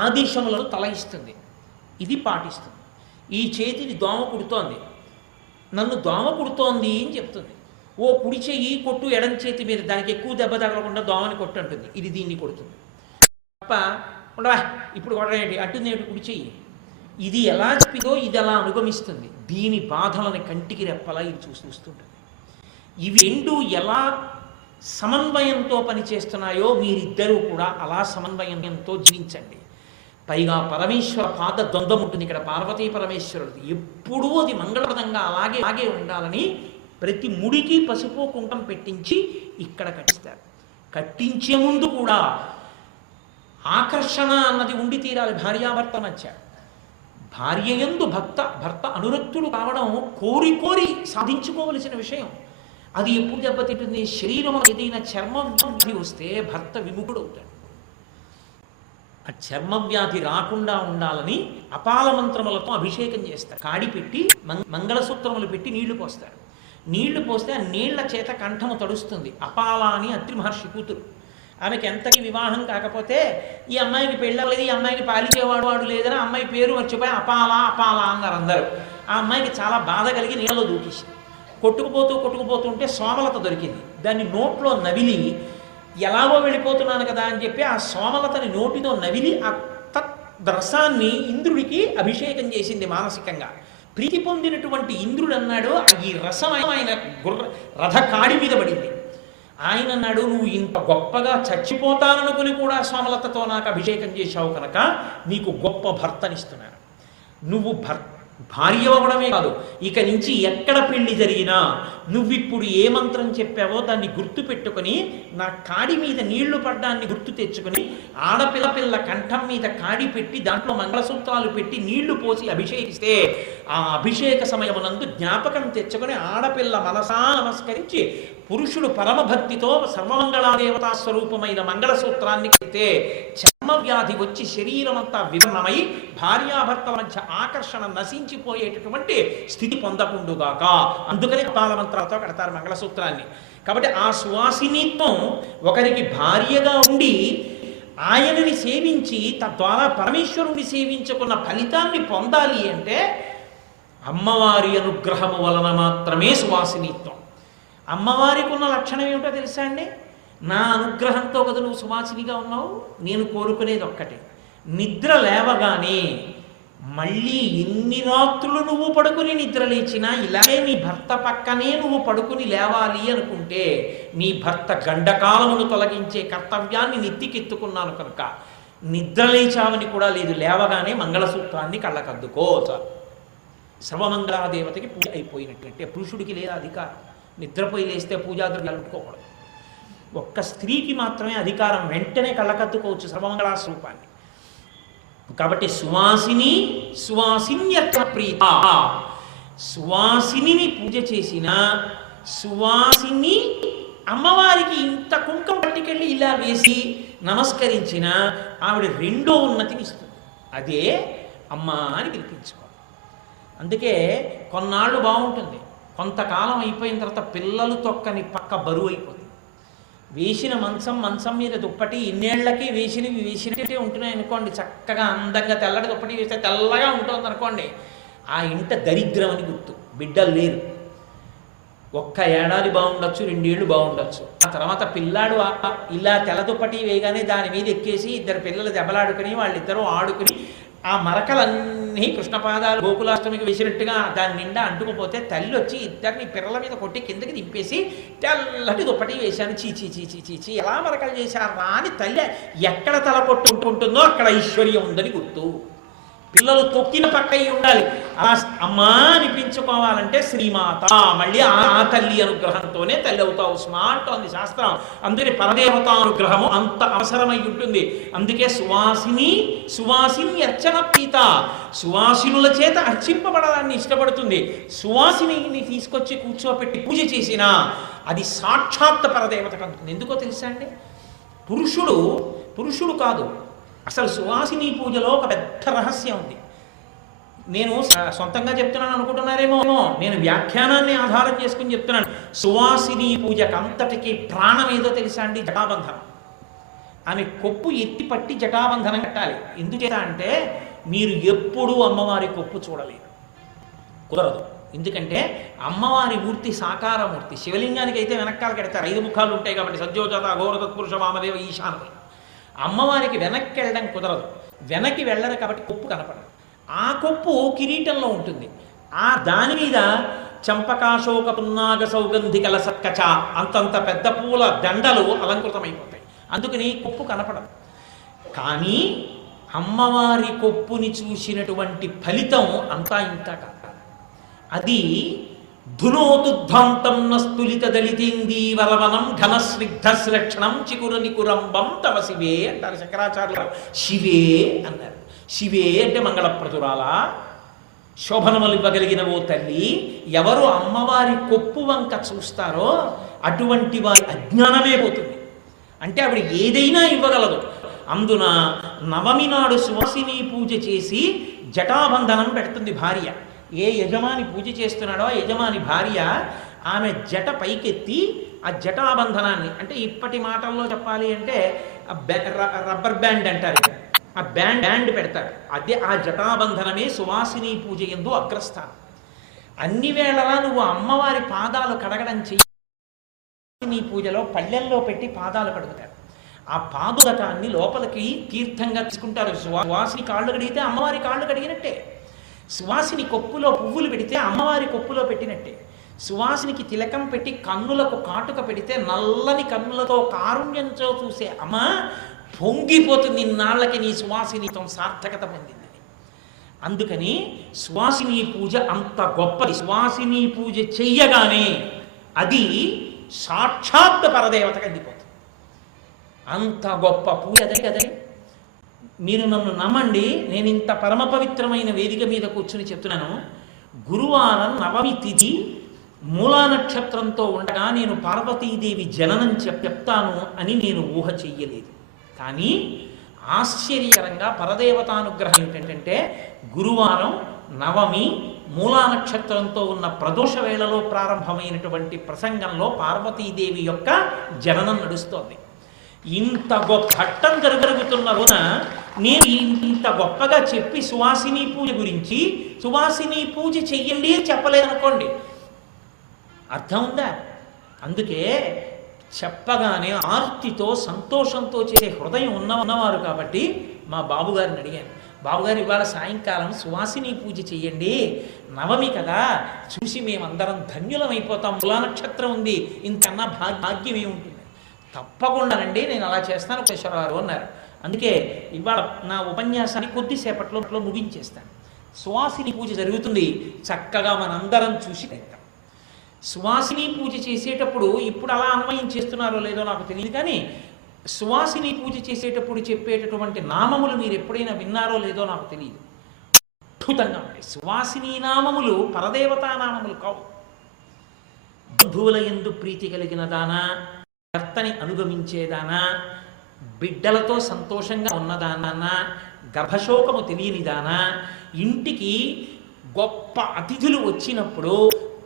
ఆదేశములను తల ఇస్తుంది, ఇది పాటిస్తుంది. ఈ చేతిది దోమ కుడుతోంది, నన్ను దోమ కుడుతోంది అని చెప్తుంది. ఓ కుడి చెయ్యి కొట్టు ఎడం చేతి మీద, దానికి ఎక్కువ దెబ్బ తగలకుండా దోమని కొట్టు అంటుంది. ఇది దీన్ని కొడుతుంది తప్ప ఉండవా ఇప్పుడు కొట్టడం ఏంటి అంటుంది. ఏమిటి కుడి చెయ్యి? ఇది ఎలా చెప్పిందో ఇది అలా అనుగమిస్తుంది. దీని బాధలని కంటికి రెప్పలా ఇది చూస్తుంటుంది. ఇవి రెండు ఎలా సమన్వయంతో పనిచేస్తున్నాయో మీరిద్దరూ కూడా అలా సమన్వయంతో జీవించండి. పైగా పరమేశ్వర పాద ద్వంద్వం ఉంటుంది ఇక్కడ, పార్వతీ పరమేశ్వరుడు ఎప్పుడూ అది మంగళప్రదంగా అలాగే ఉండాలని ప్రతి ముడికి పసుపు కుంకం పెట్టించి ఇక్కడ కట్టిస్తారు. కట్టించే ముందు కూడా ఆకర్షణ అన్నది ఉండి తీరాలి భార్యాభర్త మధ్య. భార్యయందు భర్త అనురక్తుడు కావడం కోరి సాధించుకోవలసిన విషయం. అది ఎప్పుడు దెబ్బతింటుంది? శరీరం ఏదైనా చర్మవ్యాధి వస్తే భర్త విముఖుడు అవుతాడు. ఆ చర్మవ్యాధి రాకుండా ఉండాలని అపాల మంత్రములతో అభిషేకం చేస్తారు. కాడి పెట్టి మంగళసూత్రములు పెట్టి నీళ్లు పోస్తారు. నీళ్లు పోస్తే ఆ నీళ్ల చేత కంఠము తడుస్తుంది. అపాల అని అత్రి మహర్షి కూతురు. ఆమెకి ఎంతకి వివాహం కాకపోతే ఈ అమ్మాయికి పెళ్ళలేదు, ఈ అమ్మాయికి పాలించేవాడు లేదని అమ్మాయి పేరు మర్చిపోయి అపాల అన్నారు అందరూ. ఆ అమ్మాయికి చాలా బాధ కలిగి నీళ్ళలో దూకేసింది. కొట్టుకుపోతుంటే సోమలత దొరికింది. దాన్ని నోట్లో నవిలి ఎలాగో వెళ్ళిపోతున్నాను కదా అని చెప్పి ఆ సోమలతని నోటితో నవిలి ఆ రసాన్ని ఇంద్రుడికి అభిషేకం చేసింది మానసికంగా. ప్రీతి పొందినటువంటి ఇంద్రుడు అన్నాడు, ఈ రసం ఆయన రథ కాడి మీద పడింది. ఆయన అన్నాడు, నువ్వు ఇంత గొప్పగా చచ్చిపోతాననుకుని కూడా సోమలతతో నాకు అభిషేకం చేశావు కనుక నీకు గొప్ప భర్తనిస్తున్నాను. నువ్వు భార్య అవ్వడమే కాదు, ఇక నుంచి ఎక్కడ పెళ్లి జరిగినా నువ్విప్పుడు ఏ మంత్రం చెప్పావో దాన్ని గుర్తు పెట్టుకుని నా కాడి మీద నీళ్లు పడ్డాన్ని గుర్తు తెచ్చుకుని ఆడపిల్ల కంఠం మీద కాడి పెట్టి దాంట్లో మంగళసూత్రాలు పెట్టి నీళ్లు పోసి అభిషేకిస్తే ఆ అభిషేక సమయమునందు జ్ఞాపకం తెచ్చుకుని ఆడపిల్ల మనసా నమస్కరించి పురుషుడు పరమభక్తితో సర్వమంగళాదేవతా స్వరూపమైన మంగళసూత్రాన్ని కడితే చర్మవ్యాధి వచ్చి శరీరం అంతా వివర్ణమై భార్యాభర్తల మధ్య ఆకర్షణ నశించిపోయేటటువంటి స్థితి పొందకుండుగాక. అందుకని పాలమంత్రాలతో కడతారు మంగళసూత్రాన్ని. కాబట్టి ఆ సువాసినిత్వం ఒకరికి భార్యగా ఉండి ఆయనని సేవించి తద్వారా పరమేశ్వరుని సేవించుకున్న ఫలితాన్ని పొందాలి అంటే అమ్మవారి అనుగ్రహము వలన మాత్రమే సువాసినిత్వం. అమ్మవారికి ఉన్న లక్షణం ఏమిటో తెలుసా అండి? నా అనుగ్రహంతో కదా నువ్వు సువాసినిగా ఉన్నావు. నేను కోరుకునేది ఒక్కటే, నిద్ర లేవగానే మళ్ళీ ఎన్ని రాత్రులు నువ్వు పడుకుని నిద్ర లేచినా ఇలాగే నీ భర్త పక్కనే నువ్వు పడుకుని లేవాలి అనుకుంటే నీ భర్త గండకాలమును తొలగించే కర్తవ్యాన్ని నెత్తికెత్తుకున్నాను కనుక నిద్ర లేచావని కూడా లేదు, లేవగానే మంగళసూత్రాన్ని కళ్ళకద్దుకో. సర్వమంగళాదేవతకి పూజ అయిపోయినట్లంటే పురుషుడికి లేదా అధికారం. నిద్రపోయి లేస్తే పూజాద్రవ్యాలు పెట్టుకోకూడదు. ఒక్క స్త్రీకి మాత్రమే అధికారం, వెంటనే కళ్ళకద్దుకోవచ్చు సర్వమంగళా స్వరూపాన్ని. కాబట్టి సువాసిన్యత్ర ప్రీత, సువాసిని పూజ చేసిన సువాసిని అమ్మవారికి ఇంత కుంకం పట్టుకెళ్ళి ఇలా వేసి నమస్కరించిన ఆవిడ రెండో ఉన్నతిని ఇస్తుంది. అదే అమ్మ అని పిలిపించుకోవాలి. అందుకే కొన్నాళ్ళు బాగుంటుంది, కొంతకాలం అయిపోయిన తర్వాత పిల్లలు తొక్కని పక్క బరువు అయిపోతుంది. వేసిన మంచం మీద దుప్పటి ఇన్నేళ్లకి వేసినట్టే ఉంటున్నాయి అనుకోండి, చక్కగా అందంగా తెల్లటి దుప్పటి వేస్తే తెల్లగా ఉంటుంది అనుకోండి, ఆ ఇంట దరిద్రం అని గుర్తు. బిడ్డలు లేరు, ఒక్క ఏడాది బాగుండొచ్చు, 2 ఏళ్ళు బాగుండొచ్చు. ఆ తర్వాత పిల్లాడు ఇలా తెల్ల దుప్పటి వేయగానే దాని మీద ఎక్కేసి ఇద్దరు పిల్లలు దెబ్బలాడుకుని వాళ్ళిద్దరూ ఆడుకుని ఆ మరకలన్నీ కృష్ణపాదాలు గోకులాష్టమికి వేసినట్టుగా దాని నిండా అంటుకుపోతే తల్లి వచ్చి ఇద్దరిని పిల్లల మీద కొట్టి కిందకి దింపేసి తెల్లటి దుప్పటి వేశాను, చీచి ఎలా మరకలు చేశారా అని తల్లి ఎక్కడ తల కొట్టుకుంటుందో అక్కడ ఐశ్వర్యం ఉందని గుర్తు. పిల్లలు తొక్కిన పక్కయి ఉండాలి. ఆ అమ్మా అనిపించుకోవాలంటే శ్రీమాత, మళ్ళీ ఆ తల్లి అనుగ్రహంతోనే తల్లి అవుతావు స్మార్ట్ అంది శాస్త్రం. అందుకే పరదేవత అనుగ్రహము అంత అవసరమై ఉంటుంది. అందుకే సువాసిని అర్చన ప్రీత, సువాసినుల చేత అర్చింపబడాలని ఇష్టపడుతుంది. సువాసిని తీసుకొచ్చి కూర్చోపెట్టి పూజ చేసినా అది సాక్షాత్ పరదేవతకు అందుతుంది. ఎందుకో తెలుసా అండి? పురుషుడు కాదు, అసలు సువాసిని పూజలో ఒక పెద్ద రహస్యం ఉంది. నేను సొంతంగా చెప్తున్నాను అనుకుంటున్నారేమో, నేను వ్యాఖ్యానాన్ని ఆధారం చేసుకుని చెప్తున్నాను. సువాసిని పూజకు అంతటికి ప్రాణం ఏదో తెలుసా అండి? జటాబంధనం. ఆమె కొప్పు ఎత్తి పట్టి జటాబంధనం కట్టాలి. ఎందుచేత అంటే మీరు ఎప్పుడూ అమ్మవారి కొప్పు చూడలేరు, కుదరదు. ఎందుకంటే అమ్మవారి మూర్తి సాకారమూర్తి. శివలింగానికి అయితే వెనకాల కడతారు, 5 ముఖాలు ఉంటాయి కాబట్టి సజ్జోజాత అఘోర తత్పురుష వామదేవ ఈశానమై. అమ్మవారికి వెనక్కి వెళ్ళడం కుదరదు, వెనక్కి వెళ్ళరు కాబట్టి కొప్పు కనపడదు. ఆ కొప్పు కిరీటంలో ఉంటుంది. దాని మీద చంపకాశోక పున్నాగ సౌగంధికల సత్కచ అంతంత పెద్ద పూల దండలు అలంకృతమైపోతాయి. అందుకని కొప్పు కనపడదు. కానీ అమ్మవారి కొప్పుని చూసినటువంటి ఫలితం అంతా ఇంత కాదు. అది ధునోతుధ్వాంతం నస్తులిత దళితేందీవరవనం ఘనస్నిగ్ధశ్లక్షణం చికురనికురంబం తవ శివే అంటారు శంకరాచార్యులు. శివే అన్నారు. శివే అంటే మంగళప్రతురాల, శోభనములు ఇవ్వగలిగిన ఓ తల్లి. ఎవరు అమ్మవారి కొప్పు వంక చూస్తారో అటువంటి వారి అజ్ఞానమే పోతుంది. అంటే ఆవిడ ఏదైనా ఇవ్వగలదు. అందున నవమి నాడు సువాసిని పూజ చేసి జటాబంధనం పెడుతుంది భార్య. ఏ యజమాని పూజ చేస్తున్నాడో ఆ యజమాని భార్య ఆమె జట పైకెత్తి ఆ జటాబంధనాన్ని, అంటే ఇప్పటి మాటల్లో చెప్పాలి అంటే రబ్బర్ బ్యాండ్ అంటారు, ఆ బ్యాండ్ పెడతారు. అదే ఆ జటాబంధనమే సువాసిని పూజ యందు అగ్రస్థానం. అన్ని వేళలా నువ్వు అమ్మవారి పాదాలు కడగడం నీ పూజలో పళ్ళెల్లో పెట్టి పాదాలు కడుగుతారు. ఆ పాదులకాన్ని లోపలికి తీర్థంగా తీసుకుంటారు. సువాసిని కాళ్ళు కడిగితే అమ్మవారి కాళ్ళు కడిగినట్టే. సువాసిని కొప్పులో పువ్వులు పెడితే అమ్మవారి కొప్పులో పెట్టినట్టే. సువాసినికి తిలకం పెట్టి కన్నులకు కాటుక పెడితే నల్లని కన్నులతో కారుణ్యంతో చూసే అమ్మ పొంగిపోతుంది. ఇన్నాళ్ళకి నీ సువాసినితో సార్థకత పొందిందని. అందుకని సువాసిని పూజ అంత గొప్పది. సువాసిని పూజ చెయ్యగానే అది సాక్షాత్ పరదేవతకు అందిపోతుంది. అంత గొప్ప పూజ అదే కదే. మీరు నన్ను నమ్మండి, నేను ఇంత పరమ పవిత్రమైన వేదిక మీద కూర్చుని చెప్తున్నాను. గురువారం నవమి తిథి మూలా నక్షత్రంతో ఉండగా నేను పార్వతీదేవి జననం చెప్తాను అని నేను ఊహ చెయ్యలేదు. కానీ ఆశ్చర్యకరంగా పరదేవతానుగ్రహం ఏంటంటే గురువారం నవమి మూలా నక్షత్రంతో ఉన్న ప్రదోష వేళలో ప్రారంభమైనటువంటి ప్రసంగంలో పార్వతీదేవి యొక్క జననం నడుస్తోంది. ఇంత గొప్ప ఘట్టం జరుగుతున్న రోజున నేను ఇంత గొప్పగా చెప్పి సువాసిని పూజ గురించి సువాసిని పూజ చెయ్యండి అని చెప్పలేదనుకోండి, అర్థం ఉందా? అందుకే చెప్పగానే ఆర్తితో సంతోషంతో చేసే హృదయం ఉన్నవారు కాబట్టి మా బాబుగారిని అడిగాను, బాబుగారు ఇవాళ సాయంకాలం సువాసిని పూజ చెయ్యండి, నవమి కదా, చూసి మేమందరం ధన్యులమైపోతాం, మూలా నక్షత్రం ఉంది, ఇంతకన్నా భాగ్యం ఏముంటుంది. తప్పకుండానండి నేను అలా చేస్తాను కేశవరావు అన్నారు. అందుకే ఇవాళ నా ఉపన్యాసాన్ని కొద్దిసేపట్లో ముగించేస్తాను. సువాసిని పూజ జరుగుతుంది, చక్కగా మనందరం చూసి వెళ్తాం. సువాసిని పూజ చేసేటప్పుడు ఇప్పుడు అలా అన్వయం చేస్తున్నారో లేదో నాకు తెలియదు, కానీ సువాసిని పూజ చేసేటప్పుడు చెప్పేటటువంటి నామములు మీరు ఎప్పుడైనా విన్నారో లేదో నాకు తెలియదు. అద్భుతంగా ఉంటాయి. సువాసిని నామములు పరదేవతా నామములు కావు. బంధువుల యందు ప్రీతి కలిగిన దానా, భర్తని అనుగమించేదానా, బిడ్డలతో సంతోషంగా ఉన్నదానా, గర్భశోకము తెలియనిదానా, ఇంటికి గొప్ప అతిథులు వచ్చినప్పుడు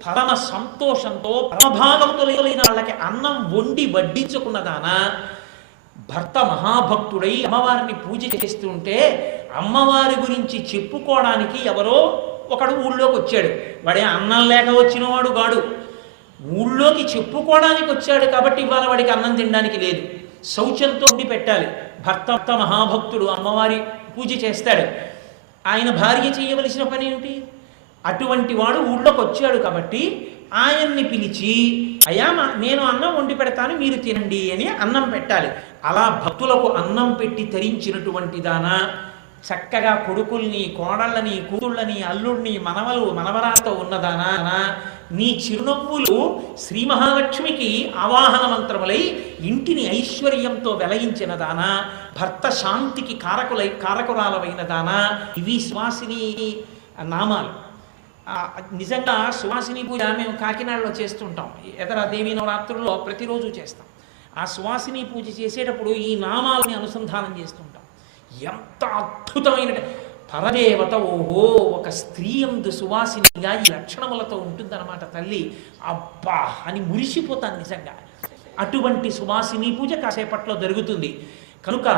పరమ సంతోషంతో పరమభాగంతో లేని వాళ్ళకి అన్నం వండి వడ్డించుకున్నదానా, భర్త మహాభక్తుడై అమ్మవారిని పూజ చేస్తుంటే అమ్మవారి గురించి చెప్పుకోవడానికి ఎవరో ఒకడు ఊళ్ళోకి వచ్చాడు. వాడే అన్నం లేక వచ్చినవాడు గాడు, ఊళ్ళోకి చెప్పుకోవడానికి వచ్చాడు కాబట్టి ఇవాళ వాడికి అన్నం తినడానికి లేదు, శౌచంతో ఉండి పెట్టాలి. భర్త మహాభక్తుడు అమ్మవారి పూజ చేస్తాడు, ఆయన భార్య చేయవలసిన పని ఏమిటి? అటువంటి వాడు ఊళ్ళోకి వచ్చాడు కాబట్టి ఆయన్ని పిలిచి అయ్యా నేను అన్నం వండి పెడతాను మీరు తినండి అని అన్నం పెట్టాలి. అలా భక్తులకు అన్నం పెట్టి తరించినటువంటి దానా, చక్కగా కొడుకుల్ని కోడళ్ళని కూతుళ్ళని అల్లుడిని మనవలు మనవరాలతో ఉన్నదానా, నీ చిరునవ్వులు శ్రీ మహాలక్ష్మికి ఆవాహన మంత్రములై ఇంటిని ఐశ్వర్యంతో వెలయించిన దానా, భర్త శాంతికి కారకురాలమైన దానా, ఇవి సువాసిని నామాలు. నిజంగా సువాసిని పూజ మేము కాకినాడలో చేస్తుంటాం, ఎదర దేవీ నవరాత్రుల్లో ప్రతిరోజు చేస్తాం. ఆ సువాసిని పూజ చేసేటప్పుడు ఈ నామాలని అనుసంధానం చేస్తుంటాం. ఎంత అద్భుతమైన పరదేవత, ఓహో ఒక స్త్రీ యందు సువాసినిగా ఈ లక్షణములతో ఉంటుందన్నమాట తల్లి, అబ్బా అని మురిసిపోతాను నిజంగా. అటువంటి సువాసిని పూజ కాసేపట్లో జరుగుతుంది. కనుక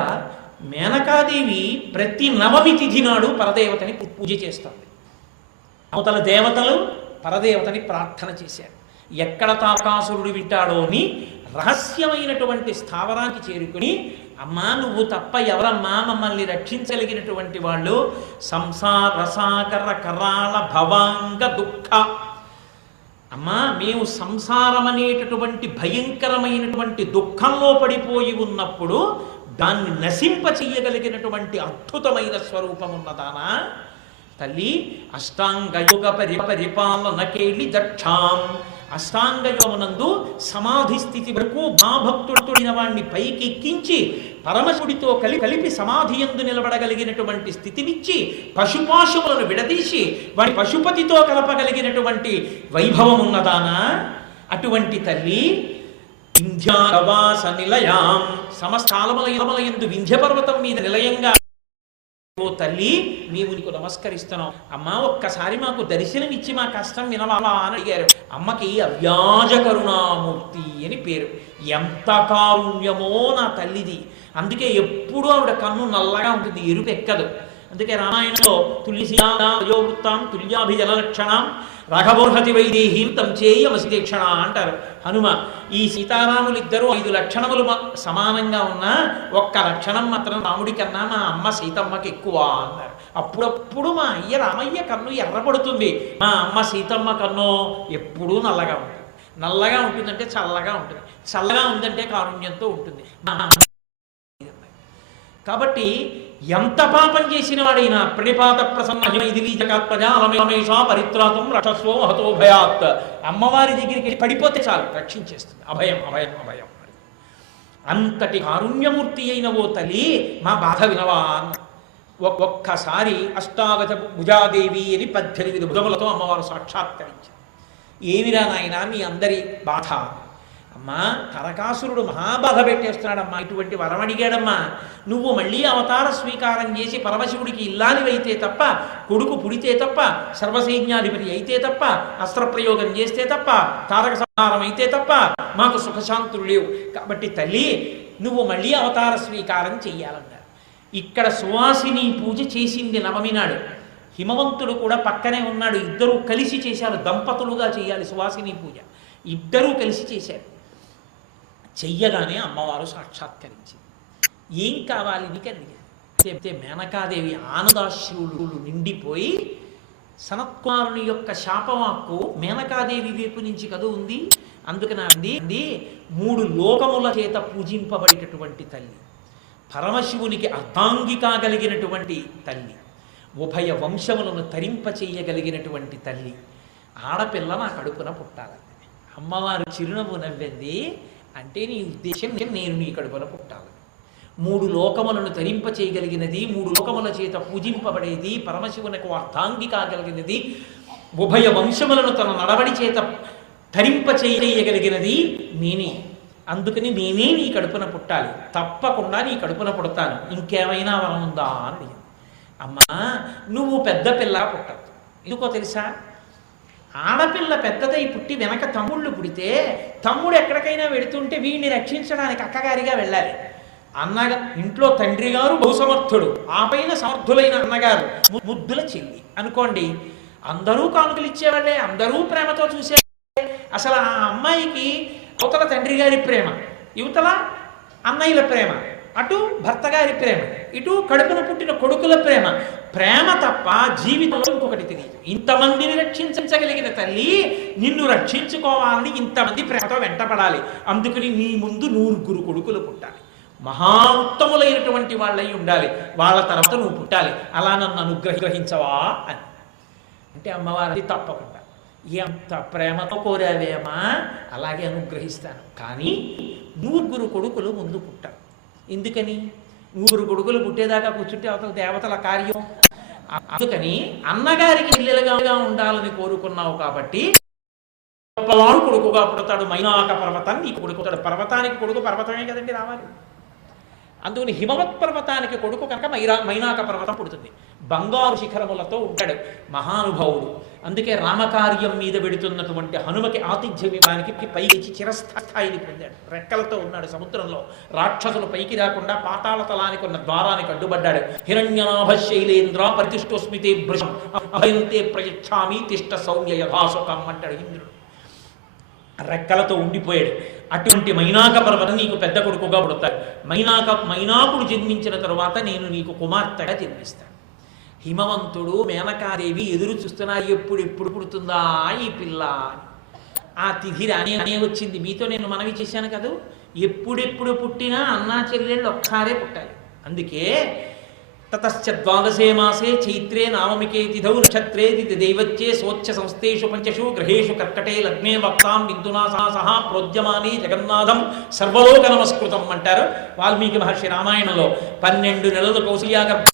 మేనకాదేవి ప్రతి నవమి తిథి నాడు పరదేవతని పూజ చేస్తుంది. అవతల దేవతలు పరదేవతని ప్రార్థన చేశారు. ఎక్కడ తారకాసురుడు వింటాడో అని రహస్యమైనటువంటి స్థావరానికి చేరుకుని, అమ్మా నువ్వు తప్ప ఎవరమ్మా మమ్మల్ని రక్షించగలిగినటువంటి వాళ్ళు? సంసార సాగర కరాళ భవాంగ దుఃఖ, అమ్మా మేము సంసారం అనేటటువంటి భయంకరమైనటువంటి దుఃఖంలో పడిపోయి ఉన్నప్పుడు దాన్ని నశింప చెయ్యగలిగినటువంటి అద్భుతమైన స్వరూపం ఉన్నదానా తల్లి. అష్టాంగయోగ పరిపాలనకేళి దక్షాం, అష్టాంగయోగమునందు సమాధి స్థితి వరకు భక్తుడిన వాణ్ణి పైకి ఎక్కించి పరమశుడితో కలిపి సమాధి యందు నిలబడగలిగినటువంటి స్థితినిచ్చి పశుపాశువులను విడదీసి వాడి పశుపతితో కలపగలిగినటువంటి వైభవం ఉన్నదానా అటువంటి తల్లి. వింధ్యావాస నిలయాం, సమస్తాలముల యందు వింధ్య పర్వతం మీద నిలయంగా ఓ తల్లి మేము నీకు నమస్కరిస్తున్నాం. అమ్మా ఒక్కసారి మాకు దర్శనమిచ్చి మా కష్టం వినవా అని అడిగారు. అమ్మకి అవ్యాజ కరుణామూర్తి అని పేరు. ఎంత కారుణ్యమో నా తల్లిది. అందుకే ఎప్పుడూ ఆవిడ కన్ను నల్లగా ఉంటుంది, ఎరుపు ఎక్కదు. అందుకే రామాయణంలో తుల్యవృత్తాం తుల్యాభిజలక్షణం రాఘవోర్హతి వైదేహీం తం చేయమసి దీక్షణ అంటారు హనుమ. ఈ సీతారాములిద్దరూ 5 లక్షణములు సమానంగా ఉన్నా ఒక్క లక్షణం మాత్రం రాముడి కన్నా మా అమ్మ సీతమ్మకి ఎక్కువ అన్నారు. అప్పుడప్పుడు మా అయ్య రామయ్య కన్ను ఎర్రపడుతుంది, మా అమ్మ సీతమ్మ కన్ను ఎప్పుడూ నల్లగా ఉంటుంది. నల్లగా ఉంటుందంటే చల్లగా ఉంటుంది, చల్లగా ఉందంటే కారుణ్యంతో ఉంటుంది. కాబట్టి ఎంత పాపం చేసిన వాడైనా ప్రణిపాత ప్రసన్నమేషా పరిత్రాతం రక్షస్వో మహతో భయాత్, అమ్మవారి దగ్గరికి పడిపోతే చాలు రక్షించేస్తుంది. అభయం అభయం అభయం. అంతటి కారుణ్యమూర్తి అయిన ఓ తల్లి మా బాధ వినవా. ఒక్కసారి అష్టాదశ భుజాదేవి అని 18 భుజములతో అమ్మవారు సాక్షాత్కరించారు. ఏమిరా నాయనా మీ అందరి బాధ? అమ్మా తారకాసురుడు మహాబాధ పెట్టేస్తున్నాడమ్మా, ఇటువంటి వరం అడిగాడమ్మా. నువ్వు మళ్ళీ అవతార స్వీకారం చేసి పరమశివుడికి ఇల్లాలివైతే తప్ప, కొడుకు పుడితే తప్ప, సర్వసైన్యాధిపతి అయితే తప్ప, అస్త్రప్రయోగం చేస్తే తప్ప, తారక సంహారం అయితే తప్ప మాకు సుఖశాంతులు లేవు. కాబట్టి తల్లి నువ్వు మళ్ళీ అవతార స్వీకారం చెయ్యాలన్నారు. ఇక్కడ సువాసిని పూజ చేసింది నవమి నాడు. హిమవంతుడు కూడా పక్కనే ఉన్నాడు. ఇద్దరూ కలిసి చేశారు, దంపతులుగా చేయాలి సువాసిని పూజ. ఇద్దరూ కలిసి చేశారు. చెయ్యగానే అమ్మవారు సాక్షాత్కరించింది. ఏం కావాలి నీకు అడిగితే మేనకాదేవి ఆనందాశ్రువులు నిండిపోయి, సనత్కుమారుని యొక్క శాపవాక్కు మేనకాదేవి వైపు నుంచి కదూ ఉంది. అందుకని అంది 3 లోకముల చేత పూజింపబడేటటువంటి తల్లి, పరమశివునికి అర్ధాంగి కాగలిగినటువంటి తల్లి, ఉభయ వంశములను తరింప చెయ్యగలిగినటువంటి తల్లి. ఆడపిల్ల నా కడుపున పుట్టాలి. అమ్మవారు చిరునవ్వు నవ్వింది. అంటే నీ ఉద్దేశం నేను నీ కడుపున పుట్టాలి. 3 లోకములను తరింప చేయగలిగినది, 3 లోకముల చేత పూజింపబడేది, పరమశివునకు అర్ధాంగి కాగలిగినది, ఉభయ వంశములను తన నడవడి చేత తరింప చేయగలిగినది నేనే. అందుకని నేనే నీ కడుపున పుట్టాలి, తప్పకుండా నీ కడుపున పుడతాను. ఇంకేమైనా వరం ఉందా అని. అమ్మా నువ్వు పెద్ద పిల్ల పుట్టద్దు. ఎందుకో తెలుసా? ఆడపిల్ల పెద్దదై పుట్టి వెనక తమ్ముళ్ళు పుడితే, తమ్ముడు ఎక్కడికైనా వెడుతుంటే వీడిని రక్షించడానికి అక్కగారిగా వెళ్ళాలి. ఇంట్లో తండ్రి గారు బహుసమర్థుడు, ఆ పైన సమర్థులైన అన్నగారు, ముద్దుల చెల్లి అనుకోండి. అందరూ కానుకలు ఇచ్చేవాళ్ళే, అందరూ ప్రేమతో చూసేవాళ్ళే. అసలు ఆ అమ్మాయికి అవతల తండ్రి గారి ప్రేమ, యువతల అన్నయ్యల ప్రేమ, అటు భర్త గారి ప్రేమ, ఇటు కడుపున పుట్టిన కొడుకుల ప్రేమ, ప్రేమ తప్ప జీవితంలో ఇంకొకటి తెలియదు. ఇంతమందిని రక్షించగలిగిన తల్లి నిన్ను రక్షించుకోవాలని ఇంతమంది ప్రేమతో వెంటపడాలి. అందుకని నీ ముందు 100 కొడుకులు పుట్టాలి, మహా ఉత్తములైనటువంటి వాళ్ళై ఉండాలి. వాళ్ళ తర్వాత నువ్వు పుట్టాలి. అలా నన్ను అనుగ్రహించవా అని అంటే అమ్మవారి తప్పకుండా. ఎంత ప్రేమతో కోరావేమా, అలాగే అనుగ్రహిస్తాను. కానీ 100 కొడుకులు ముందు పుట్టారు. ఎందుకని? 100 కొడుకులు పుట్టేదాకా కూర్చుంటే అవతల దేవతల కార్యం. అందుకని అన్నగారికి ఇల్లెలుగా ఉండాలని కోరుకున్నావు కాబట్టి గొప్పవాడు కొడుకుగా పుడతాడు. మైనాక పర్వతం నీకు కొడుకుతాడు. పర్వతానికి కొడుకు పర్వతమే కదండి రావాలి. అందుకని హిమవత్ పర్వతానికి కొడుకు కనుక మైనాక పర్వతం పుడుతుంది. బంగారు శిఖరములతో ఉంటాడు మహానుభావుడు. అందుకే రామకార్యం మీద పెడుతున్నటువంటి హనుమకి ఆతిథ్యం ఇవ్వడానికి పైకి చిరస్థాయిని పొందాడు. రెక్కలతో ఉన్నాడు సముద్రంలో. రాక్షసులు పైకి రాకుండా పాతాళ తలానికి ఉన్న ద్వారానికి అడ్డుపడ్డాడు. హిరణ్యనాభ శైలేంద్ర ప్రతిష్టోస్మితే భృశం అభయంతే ప్రయచ్ఛామి తిష్ట సౌమ్య యథాసుకం అంటాడు ఇంద్రుడు. రెక్కలతో ఉండిపోయాడు. అటువంటి మైనాక పర్వతం నీకు పెద్ద కొడుకుగా పుడతాడు. మైనాకుడు జన్మించిన తరువాత నేను నీకు కుమార్తెగా జన్మిస్తాను. హిమవంతుడు మేనకాదేవి ఎదురు చూస్తున్నారు, ఎప్పుడు పుడుతుందా ఈ పిల్ల అని. ఆ తిథి రానే వచ్చింది. మీతో నేను మనవి చేశాను కదా, ఎప్పుడెప్పుడు పుట్టినా అన్నా చెల్లెళ్ళు ఒక్కసారే పుట్టాలి. అందుకే తతశ్చ ద్వాదశే మాసే చైత్రే నామమికే తిథౌ నక్షత్రే దైవత్యే స్వచ్ఛ సంస్థేషు పంచషు గ్రహేషు కర్కటే లగ్నే వక్తాం బిందునా సహా ప్రోద్యమాని జగన్నాథం సర్వలోక నమస్కృతం అంటారు వాల్మీకి మహర్షి రామాయణంలో. 12 నెలలు కౌసల్యాగర్భ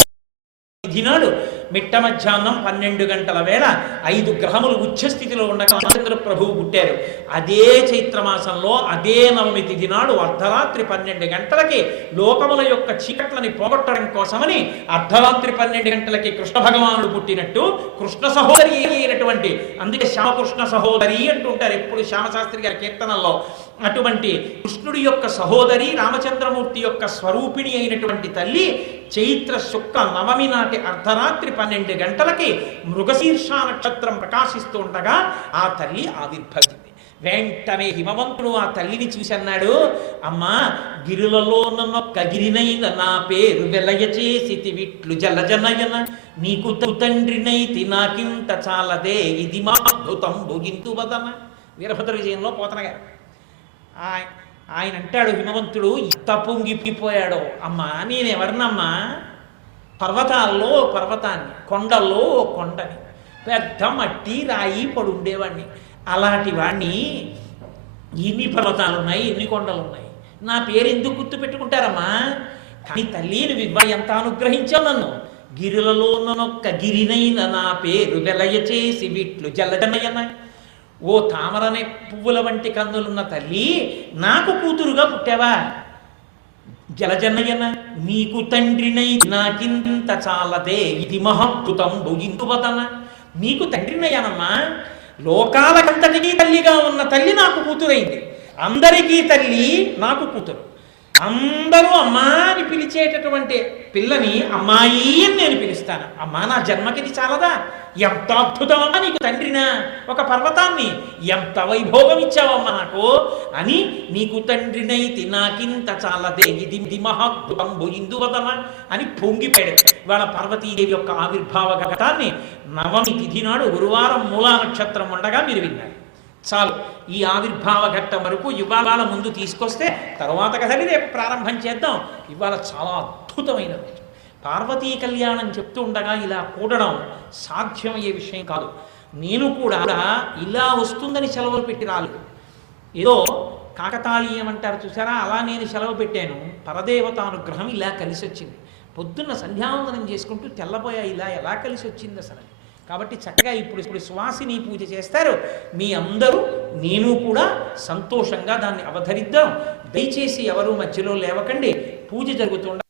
తిథినాడు మిట్ట మధ్యాహ్నం 12 గంటల వేళ 5 గ్రహములు ఉచ్చస్థితిలో ఉండగా రామచంద్ర ప్రభువు పుట్టారు. అదే చైత్రమాసంలో అదే నవమి తిథి నాడు అర్ధరాత్రి 12 గంటలకి లోకముల యొక్క చీకట్లని పోగొట్టడం కోసమని అర్ధరాత్రి 12 గంటలకి కృష్ణ భగవానుడు పుట్టినట్టు కృష్ణ సహోదరి అయినటువంటి, అందుకే శ్యామకృష్ణ సహోదరి అంటుంటారు ఎప్పుడు శ్యామశాస్త్రి గారి కీర్తనల్లో. అటువంటి కృష్ణుడి యొక్క సహోదరి రామచంద్రమూర్తి యొక్క స్వరూపిణి అయినటువంటి తల్లి చైత్ర శుక్ల నవమి నాటి అర్ధరాత్రి 12 గంటలకి మృగశీర్ష నక్షత్రం ప్రకాశిస్తూ ఉండగా ఆ తల్లి ఆవిర్భవించింది. వెంటనే హిమవంతుడు ఆ తల్లిని చూసి అన్నాడు, అమ్మా గిరులలో నన్నొక్క గిరినైన నా పేరు వెలయ చేసి విట్లు జలజనయన నీకు తండ్రినైతి నాకింత చాలదే ఇది మా అద్భుతం భోగింతు వదన. వీరభద్ర విజయంలో పోతన గారు ఆయన అంటాడు, హిమవంతుడు ఎంత పొంగిపోయాడో, అమ్మా నేనెవరినమ్మా, పర్వతాల్లో పర్వతాన్ని, కొండల్లో కొండని, పెద్ద మట్టి రాయి పడుండేవాడిని, అలాంటి వాడిని ఎన్ని పర్వతాలు ఉన్నాయి, ఎన్ని కొండలు ఉన్నాయి, నా పేరు ఎందుకు గుర్తు పెట్టుకుంటారమ్మా? కానీ తల్లి నువ్వు ఎంత అనుగ్రహించావు నన్ను. గిరులలో నొక్క గిరినైన నా పేరు వెలయ చేసి విట్లు జలజనయన. ఓ తామరనే పువ్వుల వంటి కన్నులున్న తల్లి నాకు కూతురుగా పుట్టావా? జలజనయన నీకు తండ్రినై నాకింత చాలదే ఇది మహాద్భుతం భుగింతువదన. నీకు తండ్రినయ్యానమ్మా, లోకాలకంతటికీ తల్లిగా ఉన్న తల్లి నాకు కూతురైంది. అందరికీ తల్లి నాకు కూతురు. అందరూ అమ్మా అని పిలిచేటటువంటి పిల్లని అమ్మాయి అని నేను పిలుస్తాను. అమ్మా నా జన్మకిది చాలదా? ఎంత అద్భుతమమ్మా నీకు తండ్రినా, ఒక పర్వతాన్ని ఎంత వైభోగం ఇచ్చావమ్మా నాకు అని. నీకు తండ్రినైతి నాకింత చాలదే ఇది మహాద్భుతం భుయిందువదన అని పొంగిపోయాడు. వాళ్ళ పార్వతీదేవి యొక్క ఆవిర్భావ ఘటాన్ని నవమి తిథి నాడు గురువారం మూలా నక్షత్రం ఉండగా మీరు విన్నారు. చాలు, ఈ ఆవిర్భావ ఘట్టం వరకు ఇవాళ ముందు తీసుకొస్తే తర్వాత కథని రేపు ప్రారంభం చేద్దాం. ఇవాళ చాలా అద్భుతమైన రోజు. పార్వతీ కళ్యాణం చెప్తూ ఉండగా ఇలా కూడడం సాధ్యమయ్యే విషయం కాదు. నేను కూడా ఇలా వస్తుందని సెలవులు పెట్టి రాలేదు. ఏదో కాకతాళీయం అంటారు చూసారా, అలా నేను సెలవు పెట్టాను. పరదేవతానుగ్రహం ఇలా కలిసి వచ్చింది. పొద్దున్న సంధ్యావందనం చేసుకుంటూ తెల్లబోయా, ఇలా ఎలా కలిసి వచ్చింది అసలు. కాబట్టి చక్కగా ఇప్పుడు సువాసిని పూజ చేస్తారు. మీ అందరూ నేను కూడా సంతోషంగా దాన్ని అవధరిద్దాం. దయచేసి ఎవరు మధ్యలో లేవకండి. పూజ జరుగుతుండ